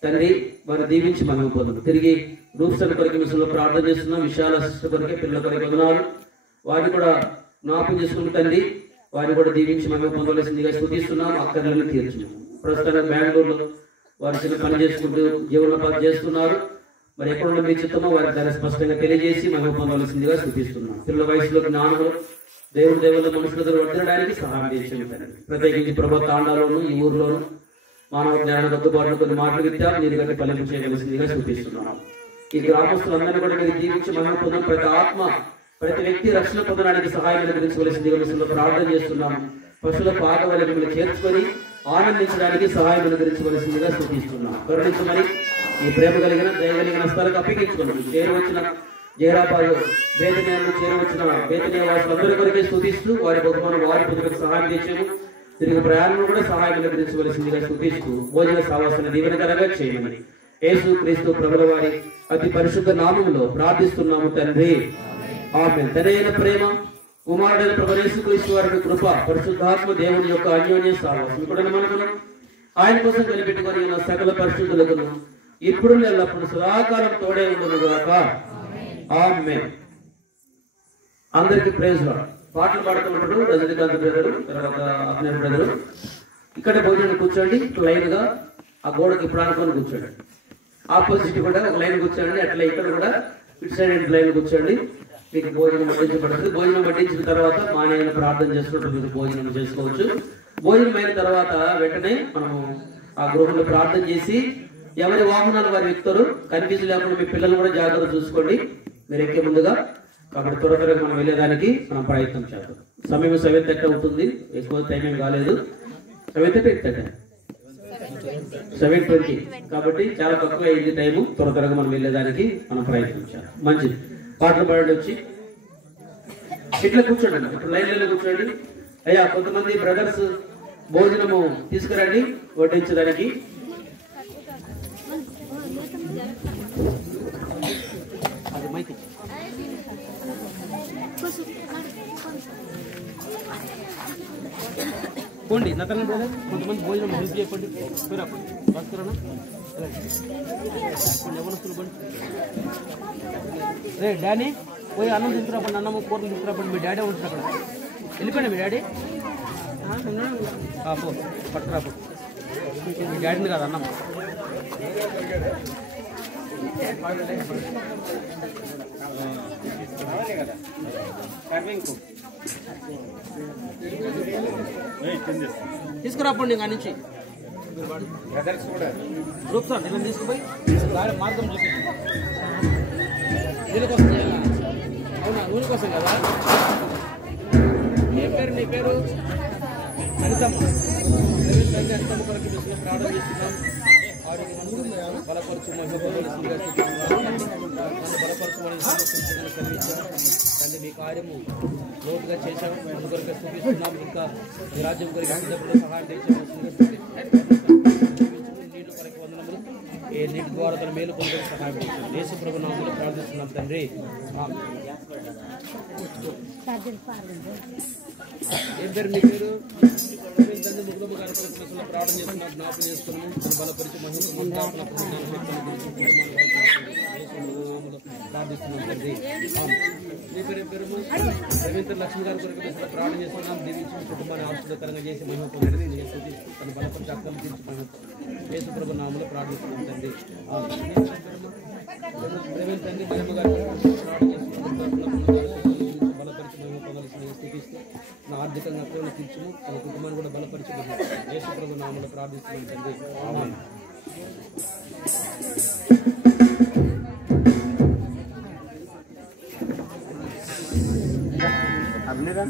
తండ్రి, వారిని దీవించి మనం పొందుతాం. తిరిగి రూప్సన్ కొరకే మిషన్లో ప్రార్థన చేస్తున్నాం. విశాల కొరకే, పిల్లల కొరకే వదనాలు. వారిని కూడా జ్ఞాపకం చేసుకుని తండ్రి, వారిని కూడా దీవించి మనం పొందవలసిందిగా స్తుతిస్తున్నాం. అక్కర్లను తీర్చున్నాం. ప్రస్తుతంగా బెంగళూరులో వారి చిన్న పని చేసుకుంటూ జీవనోపాధి చేస్తున్నారు. మరి ఎక్కడ మీ చిత్తమో వారి ద్వారా స్పష్టంగా తెలియజేసి మనం పొందవలసిందిగా స్తుతిస్తున్నాం. పిల్లల వయసులో జ్ఞానంలో దేవుళ్ళ మనుషుల దగ్గర వర్తించడానికి సహాయం చేసి, ప్రత్యేకించి ప్రభుత్వ తాండాలోను ఈ ఊర్లోను మానవ జ్ఞానానికి అందుబాటులో కొన్ని మాటలు విద్యాలు మీరు గట్టి ఫలింపు చేయవలసిందిగా సూచిస్తున్నాం. ఈ గ్రామస్తులందరినీ కూడా మీరు దీవించి మనం పొందిన ప్రతి ఆత్మ ప్రతి వ్యక్తి రక్షణ పొందడానికి సహాయం అనుగ్రహించవలసిందిగా విషయంలో ప్రార్థన చేస్తున్నాం. పశువుల పాక వల్ల మిమ్మల్ని చేర్చుకొని ఆనందించడానికి సహాయం అనుగ్రహించవలసిందిగా సూచిస్తున్నాం. కరుణించమని ఈ ప్రేమ కలిగిన దయ కలిగిన స్థలకు అప్పగించుకున్నాం. చేరవచ్చిన జైరాబాద్ వేదనలు చేరవచ్చిన వేదన వాసులందరి కొరకే స్తుతిస్తూ వారి బహుమానం వారి పొందుకు సహాయం చేసాము. తిరిగి ప్రయాణంలో కూడా సహాయం అనుగ్రహించవలసిందిగా స్తుతిస్తూ భోజన సావాసన దీవెనకరంగా చేయమని యేసు క్రీస్తు ప్రభుల వారి అతి పరిశుద్ధ నామములో ప్రార్థిస్తున్నాము తండ్రి. ఆమేన్. తనైన ప్రేమ కుమారుడైన ప్రభు యేసు క్రీస్తు వారి కృప పరిశుద్ధాత్మ దేవుని యొక్క అన్యోన్య సావాసం కూడా మనకును ఆయన కోసం కనిపెట్టుకొని ఉన్న సకల పరిశుద్ధులకు ఇప్పుడు ఎల్లప్పుడు సదాకాలం తోడే ఉండునుగాక. ఆమేన్. అందరికి ప్రైజ్ లార్డ్. పాటలు పాడుతున్నప్పుడు రజనీకాంత్ బ్రదరు, తర్వాత అభినవ్ బ్రదరు ఇక్కడ భోజనం కూర్చోండి. లైన్ గా ఆ గోడకి ఇప్పుడు అనుకొని కూర్చోండి. ఆపోజిట్ కూడా ఒక లైన్ కూర్చోండి. అట్లా ఇక్కడ కూడా ఇటు సైడ్ లైన్ కూర్చోండి. మీకు భోజనం వడ్డించబడుతుంది. భోజనం వడ్డించిన తర్వాత మానైన ప్రార్థన చేసుకుంటూ మీరు భోజనం చేసుకోవచ్చు. భోజనం అయిన తర్వాత వెంటనే మనము ఆ గృహంలో ప్రార్థన చేసి ఎవరి వాహనాలు వారు ఎక్కుతారు. కన్ఫ్యూజన్ లేకుండా మీ పిల్లలు కూడా జాగ్రత్త చూసుకోండి మీరు ఎక్కే ముందుగా. కాబట్టి త్వరగా మనం వెళ్ళేదానికి మనం ప్రయత్నం చేద్దాం. సమయం 7:30 అవుతుంది. ఎక్కువ టైం ఏం కాలేదు. 7:30 7:20 కాబట్టి చాలా తక్కువ అయింది టైము. త్వరగా మనం వెళ్ళేదానికి మనం ప్రయత్నం చేద్దాం. మంచిది. పాటలు పాడండి. వచ్చి ఇట్లా కూర్చోండి. ఇప్పుడు లైన్లలో కూర్చోండి. అయ్యా కొంతమంది బ్రదర్స్ భోజనము తీసుకురండి వడ్డించడానికి. పోండి నతన బ్రదర్, కొంతమంది భోజనం హెల్ప్ చెప్పండి. రే డాడీ పోయి అన్నం తీసుకురాపండి, అన్నం కూరలు తీసుకురాపండి. మీ డాడీ ఉంటుంది అక్కడ. వెళ్ళిపోయినా మీ డాడీ పో పట్టుకురాపు. మీ డాడీని కాదు అన్నం. తీసుకురాపండి ఇంకా నుంచి గ్రూప్ సార్ ఇలా తీసుకుపోయి మార్గం చూపించు. దీని కోసం చేయాలా? అవునా, నూనె కోసం కదా. ఏ పేరు నీ పేరు? అనితమ్మ. అనితమ్మ కొరకు దృష్టిలో ప్రార్థన చేస్తున్నాం. బలపరచమని తండ్రి మీ కార్యము లోటుగా చేశాము. మన కొరకు చూపిస్తున్నాం. ఇంకా ఈ రాజ్యం కొరకు సహాయం చేసాము. నీటి కొరకు వందనములు. ఏ నీటి ద్వారా తన మేలు పొందడానికి సహాయం చేశాము. యేసు ప్రభు నామములో ప్రార్థిస్తున్నాం తండ్రి. ఏం పేరు మీ పేరు? ప్రార్థన చేస్తున్నాం. జ్ఞాపకం చేసుకున్నాము. బలపరిచి ప్రార్థిస్తున్నాం తండ్రి. మీ పేరు ఏం పేరు? రవీంద్ర లక్ష్మి గారి కొరకు ప్రార్థన చేస్తున్నాం. దీవించి కుటుంబాన్ని ఆశీర్వదకరంగా చేసి మహిమ పొందండి. తన బలపరిచి అక్కలు తీర్చి మహిమ యేసు ప్రభు నామములో ప్రార్థిస్తున్నాం తండ్రి. రవీంద్ర తండ్రి మహిమ గారి ప్రార్థన చేస్తున్నాం. బలపరిచి మహిమ పొందాల్సిన స్థితిస్తూ నా ఆర్థికంగా అక్కలను తీర్చుము. తన కుటుంబాన్ని కూడా బలపరిచి యేసు ప్రభు నామములో ప్రార్థిస్తున్నాం తండ్రి. ఆమేన్. అభినరా